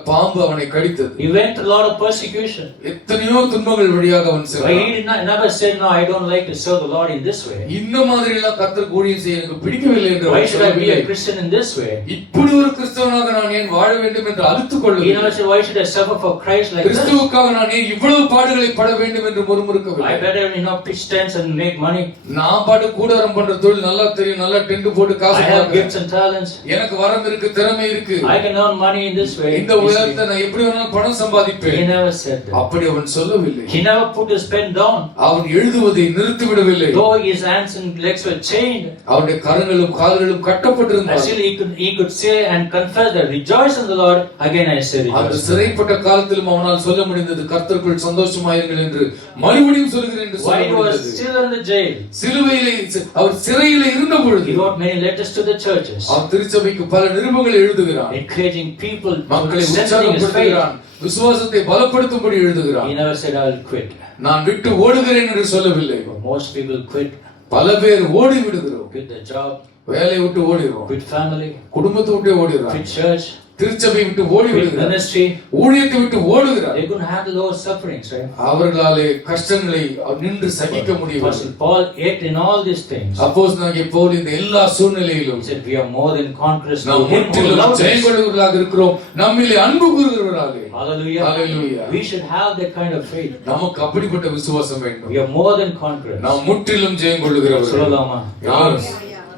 பாம்பு அவனை கடித்தது. He went through a lot of persecution. எத்தனையோ துன்பங்கள் வழியாக அவன் But சென்றான். he never said, "No, I don't like to serve the Lord in this way. இந்த மாதிரி எல்லாம் கர்த்தருக்கு ஊழியம் செய்ய எனக்கு பிடிக்கவில்லை என்று Why அவன் should I be சொல்லவில்லை. a Christian in this way?" இப்படி ஒரு கிறிஸ்தவனாக நான் ஏன் வாழ வேண்டும் என்று அழுத்துக் He கொள்ளவில்லை. never said, "Why should I suffer for Christ like this? கிறிஸ்துவுக்காக நான் ஏன் இவ்வளவு பாடுகளை பட வேண்டும் என்று I முறுமுறுக்கவில்லை. better, pitch tents and make money. நான் பாட்டு கூடாரம் பண்ற தொழில் நல்லா தெரியும், நல்லா டென்ட் போட்டு I காசு have பார்க்கிறேன். gifts and talents. எனக்கு வரம் இருக்கு, திறமை இருக்கு. I can earn money in this way." இந்த உலகத்தை நான் எப்படி வேணாலும் பணம் He சம்பாதிப்பேன். never said that. அப்படி அவன் சொல்லவில்லை. He never put his pen down. அவன் எழுதுவதை நிறுத்தி விடவில்லை. Though his hands and legs were chained, அவனுடைய கரங்களும் கால்களும் கட்டப்பட்டிருந்தன. still he could say and confess that, "Rejoice in the Lord." Again I say அந்த rejoice. சிறைப்பட்ட காலத்திலும் அவனால் சொல்ல முடிந்தது, கர்த்தருக்குள் சந்தோஷமாயிருங்கள் என்று மறுபடியும் சொல்கிறேன் என்று சொல்ல While he was முடிந்தது. still in the jail, சிலுவையிலே அவர் சிறையிலே இருந்த பொழுது he wrote many letters to the churches, அவர் திருச்சபைக்கு பல நிருபங்களை எழுதுகிறார். encouraging people to மக்களை strengthening his faith. உற்சாகப்படுத்துகிறான், விசுவாசத்தை பலப்படுத்தும்படி எழுதுகிறார். He never said, "I will quit." நான் விட்டு ஓடுகிறேன் என்று சொல்லவில்லை. Most people quit. பல பேர் ஓடி விடுகிறோம். Quit their job, வேலையை விட்டு ஓடிடுவோம், quit family, குடும்பத்தை விட்டு ஓடிடுறான், quit church, திருச்சபை விட்டு ஓடி quit விடுகிறார், ministry. ஊழியத்தை விட்டு ஓடுகிறார். They couldn't handle those sufferings, right? அவர்களாலே கஷ்டங்களை நின்று சகிக்க முடியவில்லை. Apostle Paul ate in all these things. அப்போஸ்தலனாகிய பவுல் இந்த எல்லா சூழ்நிலையிலும் He said, "We are more than conquerors நாம் through him who முற்றிலும் loved us." ஜெயங்கொள்கிறவர்களாக இருக்கிறோம், நம்மிலே அன்பு கூறுகிறவர்களாக. Hallelujah. Hallelujah. We should have that kind of faith. நமக்கு அப்படிப்பட்ட விசுவாசம் வேண்டும். We are more than conquerors. நாம் முற்றிலும் ஜெயங்கொள்கிறவர்கள். சொல்லலாமா? எல்லாரும்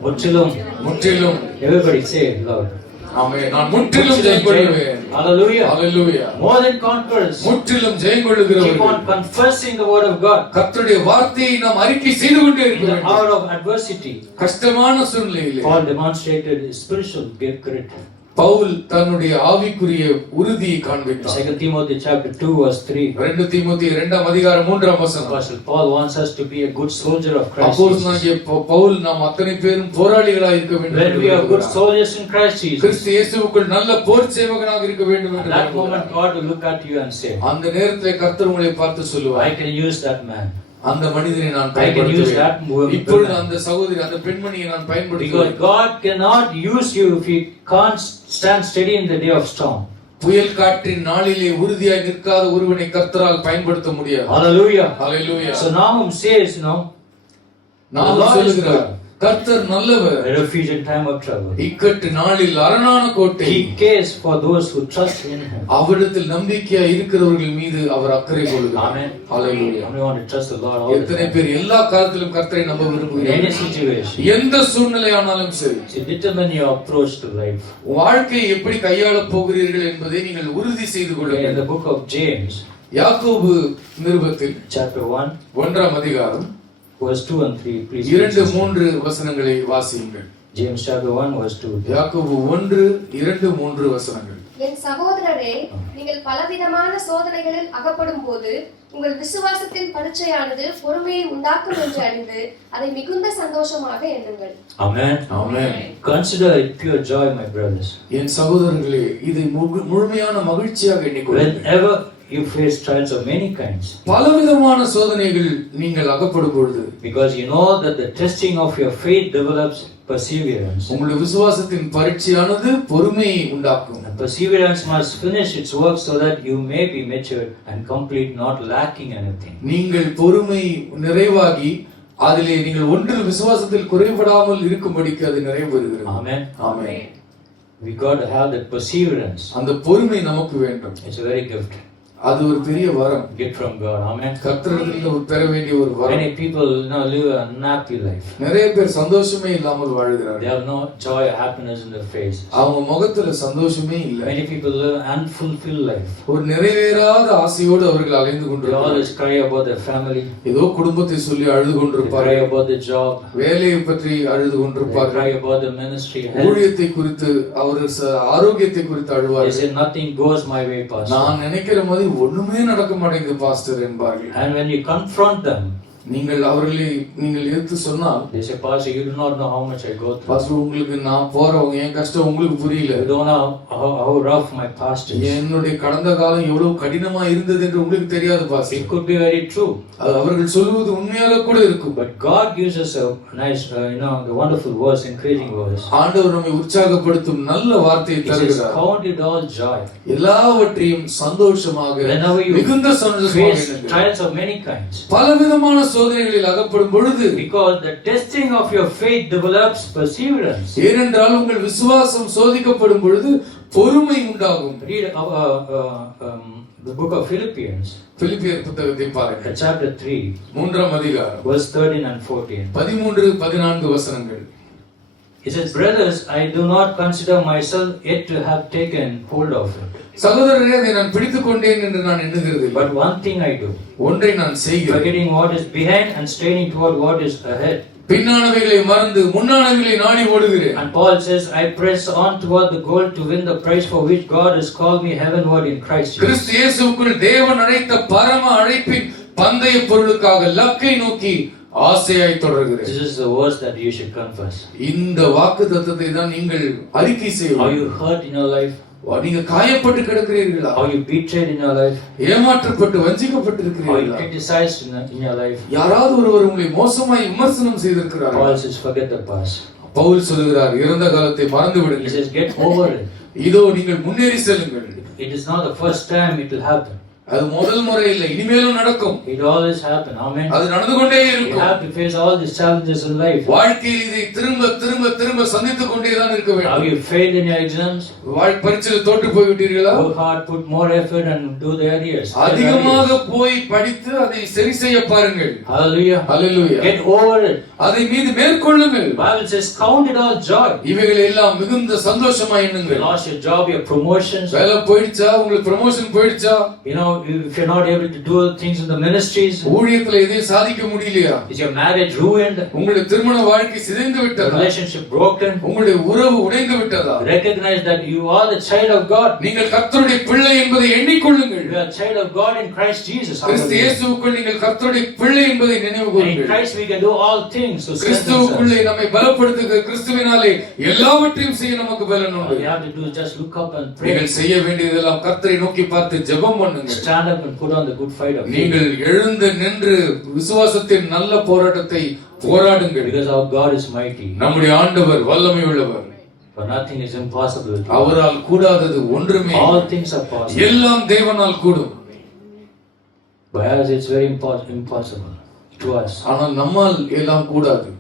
முற்றிலும். முற்றிலும். Everybody say it loud. ஆமென். நான் முற்றிலும் ஜெயங்கொள்வேன். Hallelujah. Hallelujah. More than conquerors. முற்றிலும் Keep ஜெயங்கொள்கிறவர்கள். on confessing the word of God. கர்த்தருடைய வார்த்தையை நாம் அறிக்கை செய்து கொண்டே இருக்க In the வேண்டும். hour of adversity, கஷ்டமான சூழ்நிலையிலே Paul demonstrated his spiritual grit. Pavul தன்னுடைய ஆவிக்குரிய உறுதியை காண்பித்தார். 2 Timothy chapter 2 verse 3. 2 தீமோத்தேயு 2ஆம் அதிகாரம் 3ஆம் வசனம். Apostle Paul wants us to be a good soldier of Christ. அப்போஸ்தலனாகிய பவுல் நாம் அத்தனை பேரும் போராளிகளாக இருக்க வேண்டும் When என்று we are good விரும்புகிறார். soldiers in Christ Jesus, கிறிஸ்து இயேசுவுக்குள் நல்ல போர் சேவகனாக இருக்க வேண்டும் at என்று that moment விரும்புகிறார். God will look at you and say, அந்த நேரத்திலே கர்த்தர் உங்களை பார்த்து சொல்லுவார், "I can use that man. அந்த மனிதனை நான் I can use that பயன்படுத்துவேன். woman." இப்பொழுது அந்த சகோதரி, அந்த பெண்மணியை நான் Because பயன்படுத்துவேன். God cannot use you if He can't stand steady in the day of storm. புயல் காற்றின் நாளிலே உறுதியாய் நிற்காத ஒருவனை கர்த்தரால் பயன்படுத்த முடியாது. Hallelujah. ஹalleluya. So Nahum says, நாம் the Lord is சொல்லுகிறார், கர்த்தர் நல்லவர், a refuge in time of trouble. இக்கட்டு நாளில் அரணான கோட்டை. He cares for those who trust in Him. அவரிடத்தில் நம்பிக்கையா இருக்கிறவர்கள் மீது அவர் அக்கறை கொள்கிறார். Amen. Hallelujah. We want to trust the Lord all the எத்தனை time. பேர் எல்லா காலத்திலும் கர்த்தரை நம்ப In any விரும்புகிறார்கள். situation. எந்த சூழ்நிலையானாலும் சரி, So determine your approach to life. வாழ்க்கையை எப்படி கையாளப் போகிறீர்கள் என்பதை நீங்கள் உறுதி செய்து In கொள்ளுங்கள். the book of James, யாக்கோபு நிருபத்தில் chapter 1, 1ஆம் அதிகாரம் verse 2 and 3, please. 2-3 வசனங்களை வாசியுங்கள். James chapter 1, verse 2. யாக்கோபு 1:2-3 வசனங்கள். என் சகோதரரே, நீங்கள் பலவிதமான சோதனைகளில் அகப்படும் போது உங்கள் விசுவாசத்தின் பரீட்சையானது பொறுமையை உண்டாக்கும் என்று அறிந்து அதை மிகுந்த சந்தோஷமாக எண்ணுங்கள். Amen. Amen. Consider it pure joy, my brothers, என் சகோதரர்களே, இதை முழுமையான மகிழ்ச்சியாக எண்ணிக்கொள்ளுங்கள். whenever you face trials of many kinds, பலவிதமான சோதனைகள் நீங்கள் அகப்படும் பொழுது, because you know that the testing of your faith develops perseverance. உங்களுடைய விசுவாசத்தின் பரீட்சையானது பொறுமையை உண்டாக்கும். And perseverance must finish its work so that you may be matured and complete, not lacking anything. நீங்கள் பொறுமை நிறைவாகி அதிலே நீங்கள் ஒன்றில் விசுவாசத்தில் குறைபடாமல் இருக்கும்படிக்கு அது நிறைவேறுகிறது. Amen. Amen. We got to have that perseverance. அந்த பொறுமை நமக்கு வேண்டும். It's a very gift. அது ஒரு பெரிய வரம். Get from God. Amen. கர்த்தரிடத்தில் பெற வேண்டிய ஒரு வரம். Many people live a nappy life. நிறைய பேர் சந்தோஷமே இல்லாமல் They வாழ்கிறார்கள். have no joy or happiness in their face. அவங்க முகத்துல சந்தோஷமே இல்லை. Many people live unfulfilled life. ஒரு நிறைவேறாத ஆசையோடு அவர்கள் அலைந்து They கொண்டிருக்கிறார்கள். always cry about their family. ஏதோ குடும்பத்தை சொல்லி அழுது They cry கொண்டிருப்பார்கள். about the job. வேலையை பற்றி அழுது They கொண்டிருப்பார்கள். cry about the ministry. Health. ஊழியத்தை குறித்து அவர் ஆரோக்கியத்தை குறித்து They அழுவார்கள். say nothing goes my way, pastor. நான் நினைக்கிற மாதிரி ஒண்ணுமே நடக்க மாட்டேங்குது பாஸ்டர் என்பார்கள். And when you confront them, நீங்கள் அவர்களை நீங்கள் எடுத்து சொன்னால், they say, pastor, you do not know how much I go through. Pastor உங்களுக்கு நான் போறவங்க என் கஷ்டம் உங்களுக்கு புரியல. You don't know how rough my past is. என்னுடைய கடந்த காலம் எவ்வளவு கடினமா இருந்தது என்று உங்களுக்கு தெரியாது pastor. It could be very true. அது அவர்கள் சொல்லுவது உண்மையாக கூட இருக்கும். But God gives us a nice, the wonderful verse, encouraging verse. ஆண்டவர் நம்மை உற்சாகப்படுத்தும் நல்ல வார்த்தையை He says, தருகிறார். count it all joy. எல்லாவற்றையும் சந்தோஷமாக Whenever you மிகுந்த சந்தோஷமாக face எண்ணுங்கள். trials of many kinds. பலவிதமான சோதனைகளில் அகப்படும் பொழுது, Because the testing of your faith develops perseverance. ஏனென்றால் உங்கள் விசுவாசம் சோதிக்கப்படும் பொழுது பொறுமை உண்டாகும். Read the book of Philippians, பிலிப்பியர் புத்தகத்தை பாருங்கள். chapter 3, மூன்றாம் அதிகாரம் verse 13 and 14. 13-14 வசனங்கள். He says, brothers, I do not consider myself yet to have taken hold of it. சகோதரரே, அதை நான் பிடித்துக் கொண்டேன் என்று நான் எண்ணுகிறது. But one thing I do, ஒன்றை நான் செய்கிறேன். forgetting what is behind and straining toward what is ahead. பின்னானவைகளை மறந்து முன்னானவைகளை நாடி ஓடுகிறேன். And Paul says, I press on toward the goal to win the prize for which God has called me heavenward in Christ Jesus. கிறிஸ்து இயேசுவுக்குள் தேவன் அழைத்த பரம அழைப்பின் பந்தய பொருளுக்காக லக்கை நோக்கி ஆசையாய் தொடர்கிறேன். This is the verse that you should confess. இந்த வாக்குத்தத்தத்தை தான் நீங்கள் அறிக்கை செய்ய Are வேண்டும். you hurt in your life? நீங்க காயப்பட்டு கிடக்கிறீர்களா? Are you betrayed in your life? ஏமாற்றப்பட்டு Are you வஞ்சிக்கப்பட்டிருக்கிறீர்களா? criticized in your life? யாராவது ஒருவர் உங்களை மோசமாய் விமர்சனம் செய்திருக்கிறார்கள்? Paul says, forget the past. Pavul சொல்கிறார், இறந்த காலத்தை மறந்து He விடுங்கள். says, get over it. இதோ நீங்கள் முன்னேறி செல்லுங்கள். It is not the first time it will happen. அது முதல் முறை இல்லை, இனிமேலும் நடக்கும். It always happen. Amen. அது நடந்து கொண்டே You இருக்கும். have to face all these challenges in life. வாழ்க்கையில் இதை திரும்ப திரும்ப திரும்ப சந்தித்துக் கொண்டே தான் இருக்க Have வேண்டும். you failed in your exams? பரீட்சையில் தோற்று போய் விட்டீர்களா? Work hard, put more effort and do the arrears. அதிகமாக போய் படித்து அதை சரி செய்ய பாருங்கள். Hallelujah. Hallelujah. Get over it. அதை மீது மேற்கொள்ளுங்கள். The Bible says, count it all joy. இவைகள் எல்லாம் மிகுந்த சந்தோஷமா You எண்ணுங்கள். lost your job, your promotions. வேலை போயிடுச்சா, உங்களுக்கு ப்ரமோஷன் போயிடுச்சா, If you're not able to do things in the ministries, ஊழியத்துல எதையும் சாதிக்க முடியலையா, is your marriage ruined? உங்களுடைய திருமண வாழ்க்கை சிதைந்து The விட்டதா, relationship broken? உங்களுடைய உறவு உடைந்து விட்டதா, Recognize that you are the child of God. நீங்கள் கர்த்தருடைய பிள்ளை என்பதை எண்ணிக்கொள்ளுங்கள். You are a child of God in Christ Jesus. Kristu Hallelujah. இயேசுவுக்குள் நீங்கள் கர்த்தருடைய பிள்ளை என்பதை நினைவு And in கூறுங்கள். Christ we can do all things. So கிறிஸ்துவுக்குள்ளே நம்மை பலப்படுத்துகிற கிறிஸ்துவினாலே எல்லாவற்றையும் செய்ய நமக்கு பலன் all உண்டு. you have to do is just look up and pray. நீங்கள் செய்ய வேண்டியதெல்லாம் கர்த்தரை நோக்கி பார்த்து ஜெபம் பண்ணுங்கள். Stand up and put on the good fight of faith. நீங்கள் எழுந்து நின்று விசுவாசத்தின் நல்ல போராட்டத்தை போராடுங்கள். Because our God is mighty. நம்முடைய ஆண்டவர் வல்லமை உள்ளவர். For nothing is impossible with him. அவரால் கூடாதது ஒன்றுமே All இல்லை. things are possible. எல்லாம் தேவனால் கூடும். But as it's very impossible to us. ஆனால் நம்மால் எல்லாம் கூடாது.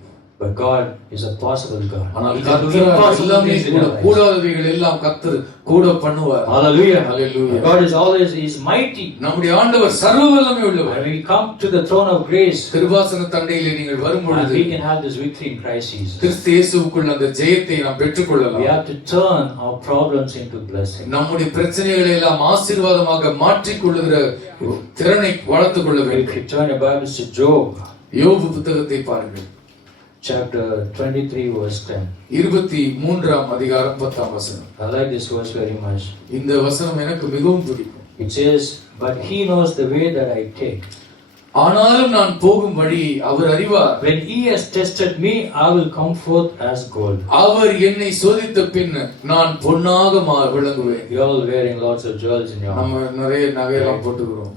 But God is a possible God. ஆனால் He can do கர்த்தர் impossible எல்லாமே things in கூட our lives. கூடாதவைகள் எல்லாம் கர்த்தர் கூட பண்ணுவார். Hallelujah. Hallelujah. God is always mighty. நம்முடைய ஆண்டவர் சர்வ வல்லமை உள்ளவர். When we come to the throne of grace, கிருபாசன தண்டையிலே நீங்கள் வரும் and பொழுது we can have this victory in Christ Jesus. கிறிஸ்து இயேசுவுக்குள் அந்த ஜெயத்தை நாம் We பெற்றுக்கொள்ளலாம். have to turn our problems into blessing. நம்முடைய பிரச்சனைகளை எல்லாம் ஆசீர்வாதமாக மாற்றிக் கொள்ளுகிற திறனை வளர்த்துக் கொள்ள If வேண்டும். you turn your Bibles to Job, யோபு புத்தகத்தை பாருங்கள். chapter 23 verse 10. 23ஆம் அதிகாரம் 10ஆம் வசனம். I like this verse very much. இந்த வசனம் எனக்கு மிகவும் பிடிக்கும். It says, but he knows the way that I take. ஆனாலும் நான் போகும் வழி அவர் அறிவார். When he has tested me, I will come forth as gold. அவர் என்னை சோதித்த பின் நான் பொன்னாக விளங்குவேன். You all wearing lots of jewels in your நம்ம நிறைய நகையெல்லாம் போட்டுக்கிறோம்.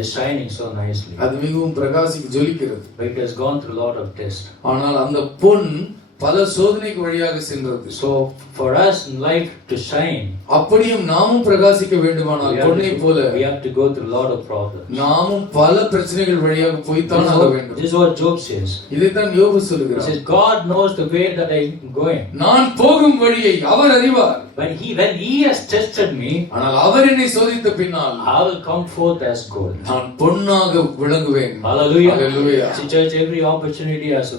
It's shining so nicely. அது மிகவும் பிரகாசிக்கு ஜொலிக்கிறது. But it has gone through a lot of tests. ஆனால் அந்த பொன் பல சோதனைக்கு வழியாக சென்றது. So for us in life to shine, அப்படியும் நாமும் பிரகாசிக்க வேண்டுமானால் பொன்னை போல we have to go through a lot of problems. நாமும் பல பிரச்சனைகள் வழியாக போய்த்தான் ஆக வேண்டும். This is what Job says. இதைத்தான் யோபு He சொல்லுகிறார். says, God knows the way that I am going. நான் போகும் வழியை அவர் அறிவார். when he has tested me, ஆனால் அவர் என்னை சோதித்த பின்னால் I will come forth as gold. நான் பொன்னாக விளங்குவேன். Hallelujah. Hallelujah. See, church, every opportunity has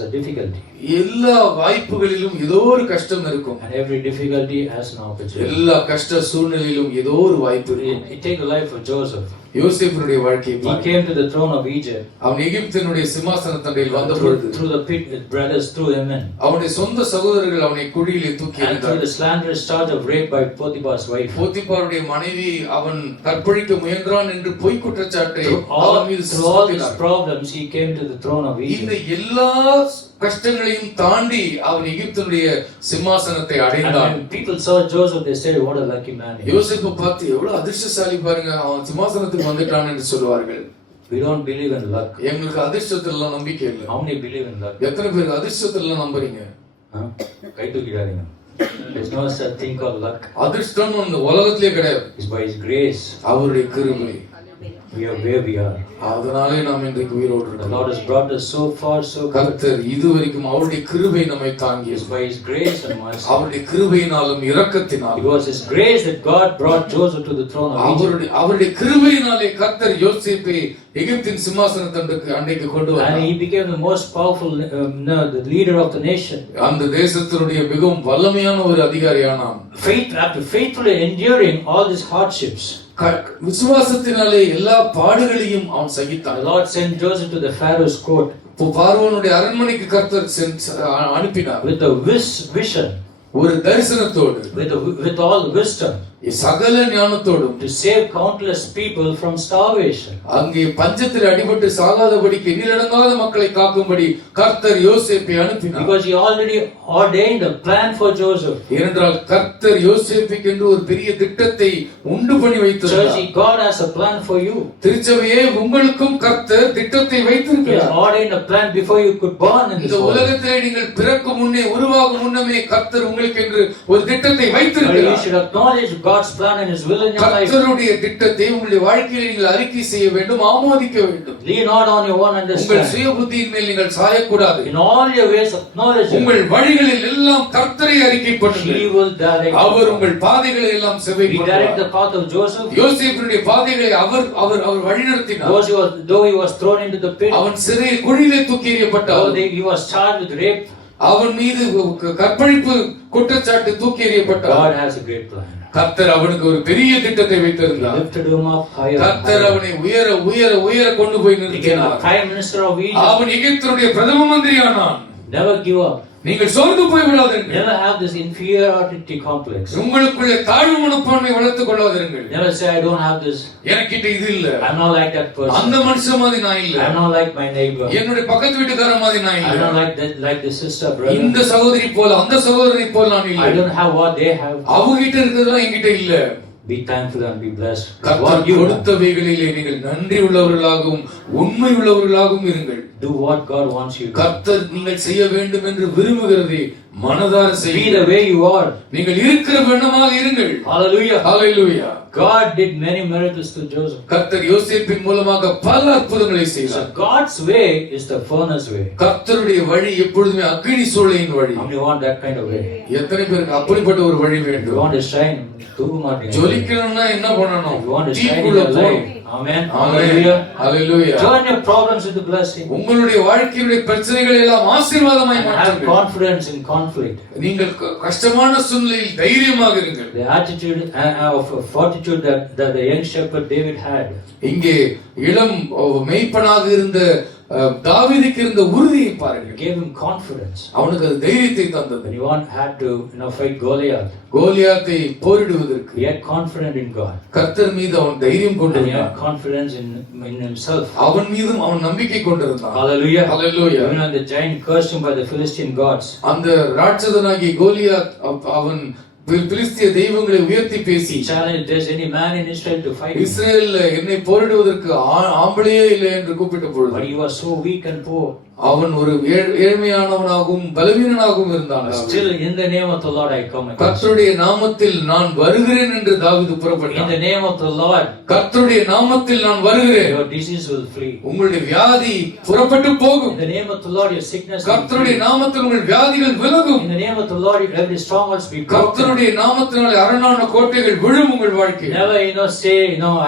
a difficulty. எல்லா வாய்ப்புகளிலும் ஏதோ ஒரு கஷ்டம் இருக்கும். And every difficulty has an opportunity. எல்லா கஷ்ட சூழ்நிலையிலும் ஏதோ ஒரு வாய்ப்பு இருக்கும். It take the life of Joseph. யோசேப்பினுடைய வாழ்க்கையை He came to the throne of Egypt. அவன் எகிப்தினுடைய சிம்மாசனத்தண்டையில் வந்தபொழுது Through the pit, his brothers threw him in. அவனுடைய சொந்த சகோதரர்கள் அவனை குழியிலே தூக்கி And through எறிந்தார்கள். the slanderous charge of rape by Potiphar's wife. போத்திபாருடைய மனைவி அவன் கற்பழிக்க முயன்றான் என்று பொய் குற்றச்சாட்டை அவன் மீது Through all these சுமத்தினார். problems, he came to the throne of இந்த Egypt. எல்லா கஷ்டங்களையும் தாண்டி அவன் எகிப்தினுடைய சிம்மாசனத்தை And அடைந்தான். when people saw Joseph, they said, "What a lucky man!" he is." யோசேப்பை பார்த்து எவ்வளவு அதிர்ஷ்டசாலி பாருங்க, அவன் சிம்மாசனத்துக்கு வந்துட்டான் என்று சொல்வார்கள். We don't believe in luck. எங்களுக்கு அதிர்ஷ்டத்துல எல்லாம் நம்பிக்கை இல்லை. How many believe in luck? எத்தனை பேர் அதிர்ஷ்டத்துல எல்லாம் நம்புறீங்க? Huh? கை தூக்கிடாதீங்க. There's no such thing called luck. அதிர்ஷ்டம் இந்த உலகத்திலே கிடையாது. It's by His grace அவருடைய கிருபை. we are where we are. அதனாலே நாம் இன்றைக்கு உயிரோடு The இருக்கிறோம். Lord has brought us so far, so good. கர்த்தர் இதுவரைக்கும் அவருடைய கிருபை நம்மை It's தாங்கியது. by His grace and mercy. அவருடைய கிருபையினாலும் It இரக்கத்தினாலும் was His grace that God brought Joseph to the throne of Egypt. அவருடைய கிருபையினாலே கர்த்தர் யோசேப்பை எகிப்தின் சிம்மாசனத்துக்கு அண்டைக்கு கொண்டு And வந்தார். he became the most powerful, the leader of the nation. அந்த தேசத்தினுடைய மிகவும் வல்லமையான ஒரு அதிகாரியானான். After faithfully enduring all these hardships, விசுவாசத்தினாலே எல்லா பாடுகளையும் அவன் the சகித்தான். Lord sent Joseph to the Pharaoh's court பார்வோனுடைய அரண்மனைக்கு கர்த்தர் அனுப்பினார். with a vision, ஒரு தரிசனத்தோடு, with all wisdom, சகல ஞானத்தோடும், to save countless people from starvation. அங்கே பஞ்சத்தில் அடிபட்டு சாகாதபடிக்கு எண்ணிலடங்காத மக்களை காக்கும்படி கர்த்தர் யோசேப்பை அனுப்பினார். Because He already ordained a plan for Joseph. ஏனென்றால் கர்த்தர் யோசேப்புக்கு என்று ஒரு பெரிய திட்டத்தை உண்டு பண்ணி வைத்திருக்கிறார். Church, God has a plan for you. திருச்சபையே, உங்களுக்கும் கர்த்தர் திட்டத்தை He has வைத்திருக்கிறார். ordained a plan before you could born in this இந்த world. உலகத்திலே நீங்கள் பிறக்கும் முன்னே, உருவாகும் முன்னமே கர்த்தர் உங்களுக்கு என்று ஒரு திட்டத்தை But you வைத்திருக்கிறார். should acknowledge God's plan and His will in your life. கர்த்தருடைய திட்டத்தை உங்களுடைய வாழ்க்கையில் நீங்கள் அறிக்கை செய்ய வேண்டும், ஆமோதிக்க வேண்டும். Lean not on your own உங்கள் understanding. சுய புத்தியின் மேல் நீங்கள் சாயக்கூடாது. In all your ways acknowledge Him. உங்கள் வழிகளில் எல்லாம் கர்த்தரை அறிக்கை He பண்ணுங்கள். will direct. அவர் உங்கள் பாதைகளை எல்லாம் He directed the செவ்வாய் path of Joseph. யோசேப்பினுடைய பாதைகளை அவர் வழிநடத்தினார். Though he was thrown into the pit, அவன் சிறை குழியிலே தூக்கி எறியப்பட்டான். he was charged with rape. அவன் மீது கற்பழிப்பு குற்றச்சாட்டு தூக்கி எறியப்பட்டான். God has a great plan. கர்த்தர் அவனுக்கு ஒரு பெரிய திட்டத்தை He வைத்திருந்தார். lifted him up higher. கர்த்தர் அவனை உயர உயர உயர கொண்டு போய் He became நிறுத்தினார். the prime minister of Egypt. அவன் எகிப்தினுடைய பிரதம மந்திரியானான். Never give up. நீங்கள் சோர்ந்து போய் விடாதீர்கள். Never have this inferiority complex. உங்களுக்குள்ள தாழ்வு மனப்பான்மை வளர்த்துக் கொள்ளாதீர்கள். Never say, I don't have this. எனக்கிட்ட இது இல்ல, I'm not like that person. அந்த மனுஷன் மாதிரி நான் இல்ல, I'm not like my neighbor. என்னுடைய பக்கத்து வீட்டுக்காரன் மாதிரி நான் I'm not இல்ல, like the sister, brother. இந்த சகோதரி போல அந்த சகோதரனை போல நான் I இல்ல. don't have what they have. அவங்க கிட்ட இருக்கிறதெல்லாம் என்கிட்ட இல்ல. Be thankful and be blessed. கர்த்தர் What you have. கொடுத்தவைகளிலே நீங்கள் நன்றி உள்ளவர்களாகவும் உண்மை உள்ளவர்களாகவும் இருங்கள். Do what God wants you to do. கர்த்தர் நீங்கள் செய்ய வேண்டும் என்று விரும்புகிறதை மனதார Be செய்யுங்கள். the way you are. நீங்கள் இருக்கிற வண்ணமாக இருங்கள். Hallelujah. Hallelujah. God did many miracles to Joseph. கர்த்தர் யோசேப்பின் மூலமாக பல அற்புதங்களை So செய்தார். God's way is the furnace way. கர்த்தருடைய வழி எப்பொழுதுமே அக்கினி சூளையின் வழி. How many want that kind of way? எத்தனை பேருக்கு அப்படிப்பட்ட ஒரு வழி You வேண்டும்? want to shine? தூக்க மாட்டீங்க. ஜொலிக்கணும்னா என்ன பண்ணணும்? You want to shine in தீக்குள்ள your போகணும். life. Amen. Amen. Hallelujah. Hallelujah. Turn your problems into blessing. உங்களுடைய வாழ்க்கையுடைய பிரச்சனைகளை எல்லாம் ஆசீர்வாதமாய் And have மாற்றுங்கள். confidence in conflict. நீங்கள் கஷ்டமான சூழ்நிலையில் தைரியமாக இருங்கள். The attitude of fortitude that the young shepherd David had. இங்கே இளம் மேய்ப்பனாக இருந்த தாவீதுக்கு இருந்த உறுதியை பாருங்கள். Gave him confidence. அவனுக்கு அது தைரியத்தை தந்தது. When he had to fight Goliath, கோலியாத்தை போரிடுவதற்கு he had confidence in God. கர்த்தர் மீது அவன் தைரியம் And he கொண்டிருந்தான். had confidence in himself. அவன் மீதும் அவன் நம்பிக்கை கொண்டிருந்தான். Hallelujah. Hallelujah. Even when the giant cursed him by the Philistine gods, அந்த ராட்சதனாகிய கோலியாத் அவன் பிலிஸ்திய தெய்வங்களை உயர்த்தி பேசி, he challenged, there's any man in Israel to fight me. இஸ்ரவேல்ல என்னை போரிடுவதற்கு ஆம்பளையே இல்லை என்று கூப்பிட்ட பொழுது, But he was so weak and poor. அவன் ஒரு ஏழ்மையானவனாகவும் பலவீனனாகவும் இருந்தான். Still, in the name of the Lord, I come against. கர்த்தருடைய நாமத்தில் நான் வருகிறேன் என்று தாவீது புறப்பட்டான். In the name of the Lord, கர்த்தருடைய நாமத்தில் நான் வருகிறேன். your disease will flee. உங்களுடைய வியாதி புறப்பட்டு போகும். In the name of the Lord, your sickness will கர்த்தருடைய flee. நாமத்தில் உங்கள் வியாதிகள் விலகும். In the name of the Lord, every strongholds be broken. கர்த்தருடைய நாமத்தினாலே அரணான கோட்டைகள் விழும் உங்கள் வாழ்க்கையில். Never, say,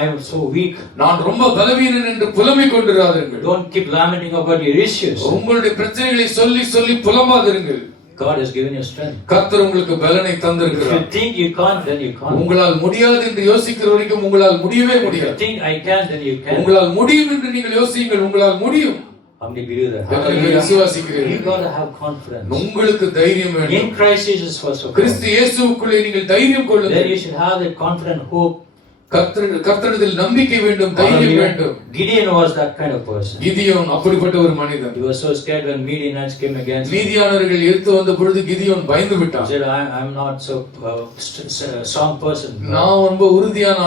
I am so weak. நான் ரொம்ப பலவீனன் என்று புலம்பிக் கொண்டிராதீர்கள். Don't keep lamenting about your issues. உங்களுடைய பிரச்சனைகளை சொல்லி சொல்லி புலம்பாதிருங்கள். God has given you strength. கர்த்தர் உங்களுக்கு பலனை If தந்திருக்கிறார். you think you can't, then you can't. உங்களால் முடியாது என்று யோசிக்கிற வரைக்கும் உங்களால் முடியவே If you முடியாது. think I can, then you can. உங்களால் முடியும் என்று நீங்கள் யோசியுங்கள். உங்களால் முடியும். How many believe that? எத்தனை பேர் விசுவாசிக்கிறீர்கள்? You got to have confidence. உங்களுக்கு தைரியம் வேண்டும். In Christ Jesus first of all. கிறிஸ்து இயேசுவுக்குள்ளே நீங்கள் தைரியம் Then கொள்ளுங்கள். you should have that confident hope. கர்த்தரிடத்தில் நம்பிக்கை வேண்டும், தைரியம் வேண்டும். Gideon was that kind of person. Gideon அப்படிப்பட்ட ஒரு மனிதன். He was so scared when Midianites came against him. மீதியானவர்கள் எடுத்து வந்த பொழுது கிதியோன் பயந்து He விட்டான். said, I'm not so strong person. நான் ரொம்ப உறுதியான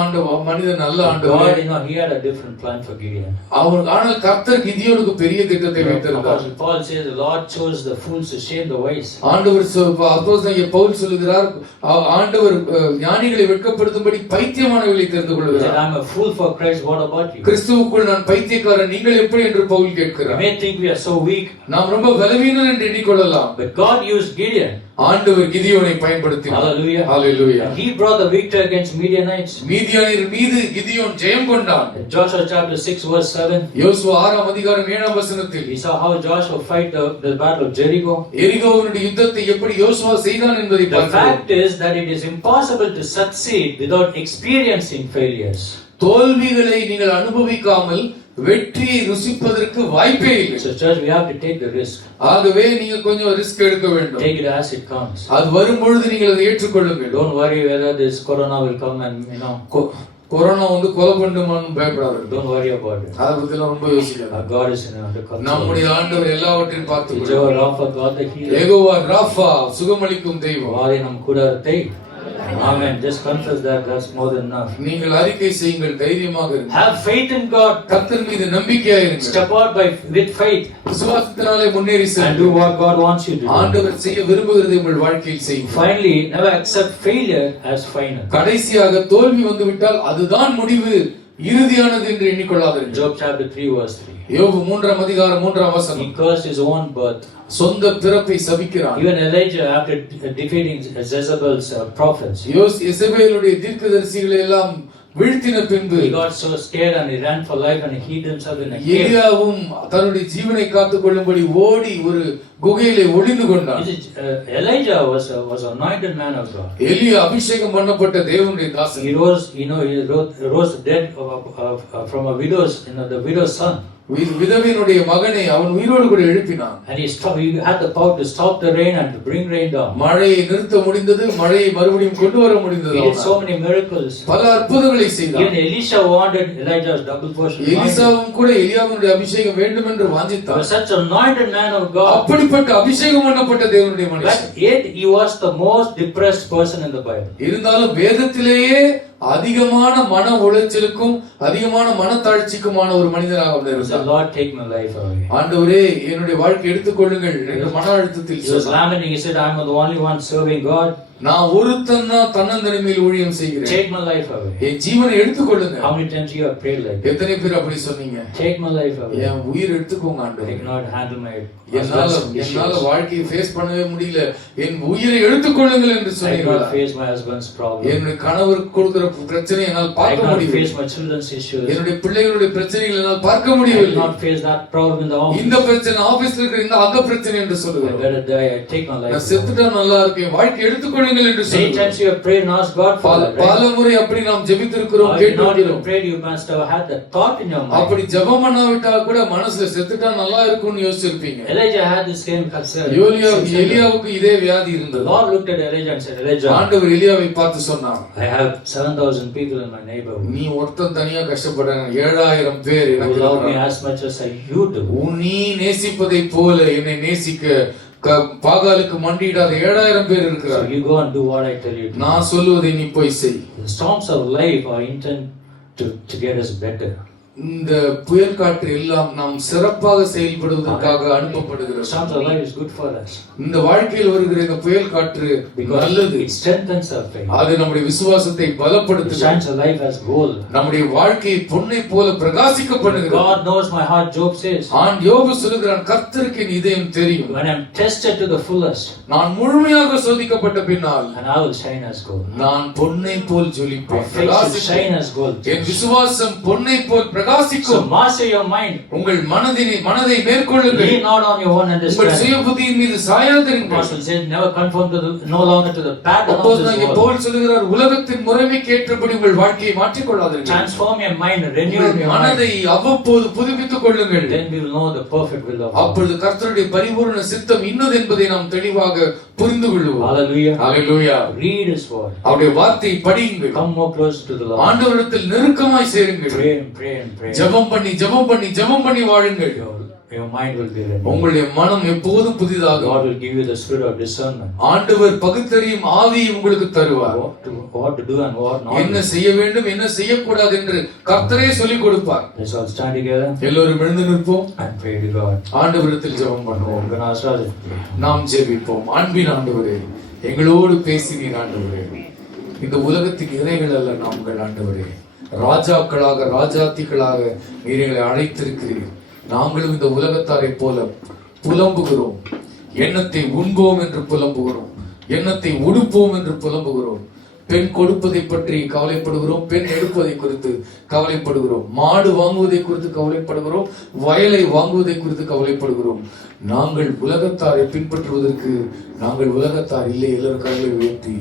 மனிதன், நல்ல ஆண்டவர். God, he had a different plan for Gideon. ஆனால் கர்த்தர் கிதியோனுக்கு பெரிய திட்டத்தை வைத்திருந்தார். Apostle Paul says the Lord chose the fools to shame the wise. ஆண்டவர் அப்போஸ்தலன் பவுல் சொல்கிறார், ஆண்டவர் ஞானிகளை வெட்கப்படுத்தும்படி பைத்தியமானவர்களை தெரிந்து He said, கொள்கிறார். I'm a fool for Christ. What about you? கிறிஸ்துவுக்குள் நான் பைத்தியக்காரன், நீங்கள் எப்படி என்று பவுல் You கேட்கிறார். may think we are so weak, நாம் ரொம்ப பலவீனன் என்று எண்ணிக்கொள்ளலாம். but God used Gideon. ஆண்டவர் கிதியோனை பயன்படுத்தினார். Hallelujah. Hallelujah. And he brought the victory against Midianites. மீதியானியர் மீது கிதியோன் ஜெயம் கொண்டான். In Joshua chapter 6 verse 7. யோசுவா 6 அதிகாரம் 7 வசனத்தில் We saw how Joshua fight the battle of Jericho. எரிகோவினுடைய யுத்தத்தை எப்படி யோசுவா செய்தான் என்பதை The பார்க்கிறோம். fact is that it is impossible to succeed without experiencing failures. தோல்விகளை நீங்கள் அனுபவிக்காமல் வெற்றியை ருசிப்பதற்கு வாய்ப்பே இல்லை. So church, we have to take the risk. ஆகவே நீங்க கொஞ்சம் ரிஸ்க் எடுக்க வேண்டும். Take it as it comes. அது வரும் பொழுது நீங்கள் அதை ஏற்றுக்கொள்ளுங்கள். Don't worry whether this corona will come and corona வந்து கொலை பண்ணுமான்னு பயப்படாதீர்கள். don't worry about it. அத பத்தி எல்லாம் ரொம்ப யோசிக்காதீங்க. Our God is under control. நம்முடைய ஆண்டவர் எல்லாவற்றையும் பார்த்துக்கொள்வார். Jehovah Rapha, God the healer. Jehovah Rafah சுகமளிக்கும் தெய்வம். வாதை நம் கூட இருக்கு. Amen. Just confess that. That's more than enough. நீங்கள் அறிக்கை செய்யுங்கள், தைரியமாக இருங்கள். Have faith in God. கர்த்தர் மீது நம்பிக்கையாக இருங்கள். Step out with faith விசுவாசத்தினாலே முன்னேறி and செல்லுங்கள். do what God wants you to do. ஆண்டவர் செய்ய விரும்புகிறதை உங்கள் வாழ்க்கையில் செய்யுங்கள். Finally, never accept failure as final. கடைசியாக தோல்வி வந்துவிட்டால் அதுதான் முடிவு, இறுதியானது என்று எண்ணிக்கொள்ளாதீர்கள். Job chapter 3 verse 3. யோபு 3 அதிகாரம் 3 வசனம். He cursed his own birth. சொந்த பிறப்பை சபிக்கிறான். Even Elijah, after defeating Jezebel's prophets, எசபேலுடைய தீர்க்கதரிசிகளை எல்லாம் வீழ்த்தின பின்பு he got so scared and he ran for life and he hid himself in a cave. எலியாவும் தன்னுடைய ஜீவனை காத்துக் கொள்ளும்படி ஓடி ஒரு குகையிலே ஒளிந்து கொண்டான். Elijah was anointed man of God. எலியா அபிஷேகம் பண்ணப்பட்ட தேவனுடைய தாசன். He rose dead from a the widow's son. விதவையினுடைய மகனை அவன் உயிரோடு கூட எழுப்பினான். And he had the power to stop the rain and to bring rain down. மழையை நிறுத்த முடிந்தது, மழையை மறுபடியும் கொண்டு வர முடிந்தது. He did so many miracles. பல அற்புதங்களை செய்தார். Even Elisha wanted Elijah's double portion. எலிசாவும் கூட எலியாவினுடைய அபிஷேகம் வேண்டும் என்று வாஞ்சித்தார். Was such anointed man of God. அப்படிப்பட்ட அபிஷேகம் பண்ணப்பட்ட தேவனுடைய மனுஷன். But yet he was the most depressed person in the Bible. இருந்தாலும் வேதத்திலேயே அதிகமான மன உளைச்சலுக்கும் அதிகமான மனத்தாழ்ச்சிக்குமான ஒரு மனிதனாக அவர் இருந்தார். Lord, take my life away. ஆண்டவரே என்னுடைய வாழ்க்கை எடுத்துக்கொள்ளுங்கள் என்று மன அழுத்தத்தில் He was lamenting. He said, I'm the only one serving God. நான் ஒருத்தன் தான் தன்னந்தனிமையில் ஊழியம் செய்கிறேன். Take my life away. என் ஜீவனை எடுத்துக்கொள்ளுங்க. How many times you have prayed like that? எத்தனை பேர் அப்படி சொன்னீங்க? Take my life away. என் உயிர் எடுத்துக்கோங்க ஆண்டவரே. I cannot handle my என்னால வாழ்க்கையை ஃபேஸ் பண்ணவே முடியல, என் உயிரை எடுத்துக்கொள்ளுங்கள் என்று I சொன்னீங்களா? cannot face my husband's problem. என்னுடைய கணவருக்கு கொடுக்கிற பிரச்சனை என்னால் I பார்க்க cannot முடியல. face my children's issues. என்னுடைய பிள்ளைகளுடைய பிரச்சனைகளை என்னால் பார்க்க I முடியவில்லை. cannot face that problem in the office. இந்த பிரச்சனை ஆபீஸ்ல இருக்கிற இந்த அந்த பிரச்சனை என்று I சொல்லுகிறோம். better die. I take my life நான் away. செத்துட்டா நல்லா இருக்கேன், வாழ்க்கை எடுத்துக்கொள்ளுங்கள் என்று Many சொல்லுகிறோம். times you have prayed and asked God for that, right? பல முறை அப்படி நாம் ஜெபித்திருக்கிறோம், Or if not even கேட்டிருக்கிறோம். prayed, you must have had that thought in your mind. அப்படி ஜெபம் பண்ணாவிட்டா கூட மனசுல செத்துட்டா நல்லா இருக்கும்னு யோசிச்சிருப்பீங்க. Elijah had the same concern. எலியாவுக்கு இதே வியாதி The இருந்தது. Lord looked at Elijah and said, Elijah, ஆண்டவர் எலியாவை பார்த்து சொன்னார், I have 7,000 people in my neighborhood நீ ஒருத்தன் தனியா கஷ்டப்படுறாங்க, 7000 பேர் who எனக்கு love me இருக்கிறாங்க. as much as you do. நீ நேசிப்பதை போல என்னை நேசிக்க பாகாலுக்கு மண்டியிடாத 7000 பேர் So இருக்கிறார்கள். you go and do what I tell you to. நான் சொல்லுவதை நீ போய் செய். The storms of life are intended to get us better. இந்த புயல் காற்று எல்லாம் நாம் சிறப்பாக செயல்படுவதற்காக அனுப்பப்படுகிறது. Storms of life is good for us. இந்த வாழ்க்கையில் வருகிற இந்த புயல் காற்று நல்லது. It strengthens our faith. அது நம்முடைய விசுவாசத்தை It பலப்படுத்துகிறது. shines our life as gold. நம்முடைய வாழ்க்கையை பொன்னை போல பிரகாசிக்க பண்ணுகிறது. God knows my heart, Job says. யோபு சொல்லுகிறான், கர்த்தருக்கு என் இதயம் தெரியும். When I'm tested to the fullest, நான் முழுமையாக சோதிக்கப்பட்ட பின்னால் and I will shine as gold. நான் பொன்னை போல் ஜொலிப்பேன், My faith should shine as gold. என் விசுவாசம் பொன்னை போல் So பிரகாசிக்கும். master your mind. உங்கள் மனதை மேற்கொள்ளுங்கள். Lean not on your own உங்கள் understanding. சுய புத்தியின் மீது சாயாதிருங்கள். Apostle says, never conform to the, no longer to the pattern of அப்போஸ்தலனாகிய this world. பவுல் சொல்லுகிறார், உலகத்தின் முறைமைக்கு ஏற்றபடி உங்கள் வாழ்க்கையை மாற்றிக் கொள்ளாதீர்கள். Transform your mind, renew உங்கள் your mind. மனதை அவ்வப்போது புதுப்பித்துக் கொள்ளுங்கள். Then we will know the perfect will of God. அப்பொழுது கர்த்தருடைய பரிபூரண சித்தம் இன்னது என்பதை நாம் தெளிவாக புரிந்து கொள்வோம். Hallelujah. ஹalleluya. Read His word. அவருடைய வார்த்தையை படியுங்கள். Come more close to the Lord. ஆண்டவரிடத்தில் நெருக்கமாய் சேருங்கள். Pray and pray and pray. ஜெபம் பண்ணி வாழுங்கள். Your mind will be renewed. உங்களுடைய மனம் எப்போதும் புதிதாகும். God will give you the spirit of discernment. ஆண்டவர் பகுத்தறியும் ஆவியை உங்களுக்கு தருவார். What to do and what not. என்ன செய்ய வேண்டும், என்ன செய்யக்கூடாது என்று கர்த்தரே சொல்லிக் கொடுப்பார். Let's all stand together எல்லோரும் எழுந்து நிற்போம். and pray to God. ஆண்டவரிடத்தில் ஜெபம் பண்ணுவோம். We're gonna start it. நாம் ஜெபிப்போம். அன்பின் ஆண்டவரே, எங்களோடு பேசினீர் ஆண்டவரே. இந்த உலகத்தின் இறைகள் அல்ல நாங்கள் ஆண்டவரே. ராஜாக்களாக ராஜாத்திகளாக நீர் எங்களை அழைத்திருக்கிறீர். நாங்களும் இந்த உலகத்தாரை போல புலம்புகிறோம். எண்ணத்தை உண்போம் என்று புலம்புகிறோம், எண்ணத்தை உடுப்போம் என்று புலம்புகிறோம். பெண் கொடுப்பதை பற்றி கவலைப்படுகிறோம், பெண் எடுப்பதை குறித்து கவலைப்படுகிறோம், மாடு வாங்குவதை குறித்து கவலைப்படுகிறோம், வயலை வாங்குவதை குறித்து கவலைப்படுகிறோம். நாங்கள் உலகத்தாரை பின்பற்றுவதற்கு நாங்கள் உலகத்தார் இல்லை. எல்லாரும் கைகளை உயர்த்தி,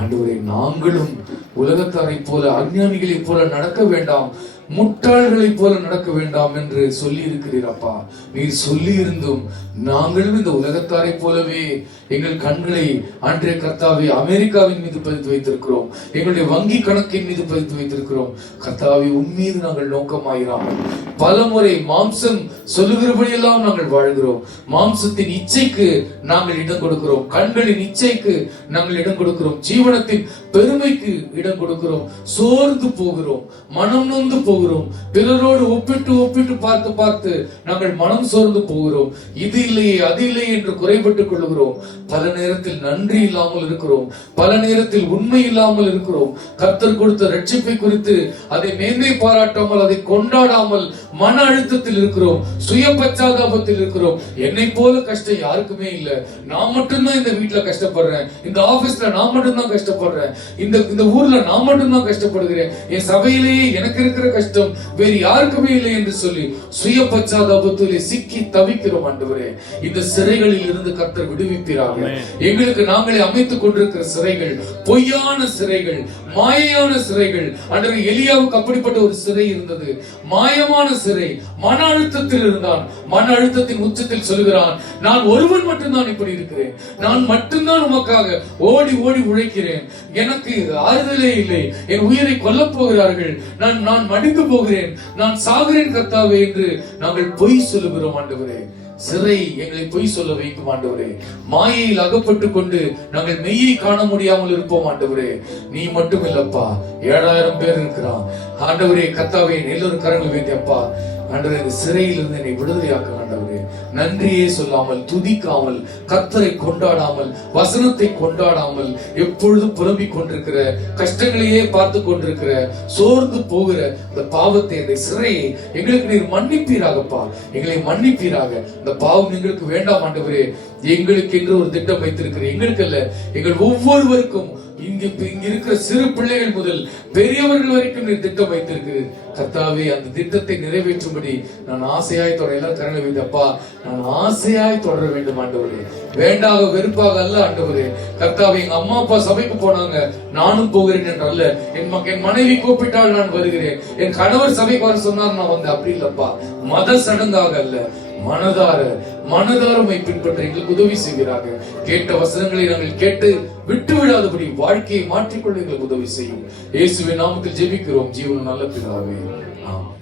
ஆண்டவரே, நாங்களும் உலகத்தாரை போல அஞ்ஞானிகளை போல நடக்க வேண்டாம், முட்டாள்களை போல நடக்க வேண்டாம் என்று சொல்லி இருக்கிறீர் அப்பா. நீர் சொல்லி இருந்தும் நாங்களும் இந்த உலகத்தாரை போலவே எங்கள் கண்களை அன்றைய கர்த்தாவே அமெரிக்காவின் மீது பதித்து வைத்திருக்கிறோம், எங்களுடைய வங்கி கணக்கின் மீது பதித்து வைத்திருக்கிறோம். கர்த்தாவே, உம்மீது நாங்கள் நோக்கமாயிராமல் பல முறை மாம்சம் சொல்லுகிறபடியெல்லாம் நாங்கள் வாழ்கிறோம். மாம்சத்தின் இச்சைக்கு நாங்கள் இடம் கொடுக்கிறோம், கண்களின் இச்சைக்கு நாங்கள் இடம் கொடுக்கிறோம், ஜீவனத்தின் பெருமைக்கு இடம் கொடுக்கிறோம். சோர்ந்து போகிறோம், மனம் நொந்து போகிறோம், பிறரோடு ஒப்பிட்டு பார்த்து நாங்கள் மனம் சோர்ந்து போகிறோம். இது இல்லையே அது இல்லையே என்று குறைபட்டுக் கொள்கிறோம். பல நேரத்தில் நன்றி இல்லாமல் இருக்கிறோம், பல நேரத்தில் உண்மை இல்லாமல் இருக்கிறோம். கர்த்தர் கொடுத்த ரட்சிப்பை குறித்து அதை மேன்மை பாராட்டாமல், அதை கொண்டாடாமல் மன அழுத்தத்தில் இருக்கிறோம், சுய பச்சாதாபத்தில் இருக்கிறோம். என்னை போல கஷ்டம் யாருக்குமே இல்ல, நான் மட்டும்தான் இந்த வீட்டுல கஷ்டப்படுறேன், இந்த ஆபீஸ்ல நான் மட்டும்தான் கஷ்டப்படுறேன், இந்த ஊர்ல நான் மட்டும்தான் கஷ்டப்படுகிறேன், என் சபையிலேயே எனக்கு இருக்கிற கஷ்டம் வேறு யாருக்குமே இல்லை என்று சொல்லி சுய பச்சாதாபத்திலே சிக்கி தவிக்கிறோம். ஆண்டவரே, இந்த சிறைகளில் இருந்து கர்த்தர் விடுவிப்பீராக. எங்களுக்கு நாங்களே அமைத்துக் கொண்டிருக்கிற சிறைகள் பொய்யான சிறைகள், மாயையான சிறைகள். ஆண்டவரே, எலியாவுக்கு அப்படிப்பட்ட ஒரு சிறை இருந்தது, மாயமான சிறை. மன அழுத்தத்தில் இருந்தான், மன அழுத்தத்தின் உச்சத்தில் சொல்கிறான், நான் ஒருவன் மட்டும்தான் இப்படி இருக்கிறேன், நான் மட்டும்தான் உமக்காக ஓடி ஓடி உழைக்கிறேன், எனக்கு ஆறுதலே இல்லை, என் உயிரை கொல்லப் போகிறார்கள், நான் மடிந்து போகிறேன், நான் சாகிறேன் கர்த்தாவே என்று நாங்கள் பொய் சொல்லுகிறோம். ஆண்டவரே, சிறை எங்களை பொய் சொல்ல வைக்கும். ஆண்டவரே, மாயையில் அகப்பட்டு கொண்டு நாங்கள் மெய்யை காண முடியாமல் இருப்போம். ஆண்டவரே, நீ மட்டும் இல்லப்பா, 7000 பேர் இருக்கிறான். ஆண்டவரே கர்த்தாவே, எல்லோரும் கரங்கள் வைத்து அப்பா, ஆண்டவரே, இந்த சிறையில் இருந்து என்னை விடுதலையாக்க. ஆண்டவரே, நன்றியே சொல்லாமல், துதிக்காமல், கர்த்தரை கொண்டாடாமல், வசனத்தை கொண்டாடாமல், எப்பொழுதும் புலம்பிக் கொண்டிருக்கிற, கஷ்டங்களையே பார்த்து கொண்டிருக்கிற, சோர்ந்து போகிற இந்த பாவத்தை, இந்த சிறையை எங்களுக்கு நீர் மன்னிப்பீராகப்பா, எங்களை மன்னிப்பீராக. இந்த பாவம் எங்களுக்கு வேண்டாம். ஆண்டவரே, எங்களுக்கு என்று ஒரு திட்டம் வைத்திருக்கிறேன், எங்களுக்கு அல்ல, எங்கள் ஒவ்வொருவருக்கும், இங்க இருக்கிற சிறு பிள்ளைகள் முதல் பெரியவர்கள் வரைக்கும் நீ திட்டம் வைத்திருக்கிறேன். கர்த்தாவே, அந்த திட்டத்தை நிறைவேற்றும்படி நான் ஆசையாய் தொடர, எல்லாம் கரங்களை வைத்து அப்பா, நான் ஆசையாய் தொடர வேண்டும். ஆண்டவரே, வேண்டாக வெறுப்பாக அல்ல. ஆண்டவரே கர்த்தாவே, எங்க அம்மா அப்பா சபைக்கு போனாங்க, நானும் போகிறேன் என்று அல்ல, என் மனைவி கூப்பிட்டால் நான் வருகிறேன், என் கணவர் சபைக்கு வர சொன்னார் நான் வந்து, அப்படி இல்லப்பா. மத சடங்காக அல்ல, மனதாரமை பின்பற்ற எங்களுக்கு உதவி செய்கிறார்கள். கேட்ட வசனங்களை நாங்கள் கேட்டு விட்டு விடாதபடி வாழ்க்கையை மாற்றிக்கொள்ள எங்களுக்கு உதவி செய்யும். இயேசுவின் நாமத்தில் ஜெபிக்கிறோம், ஜீவன் நல்ல பிதாவே, ஆமென்.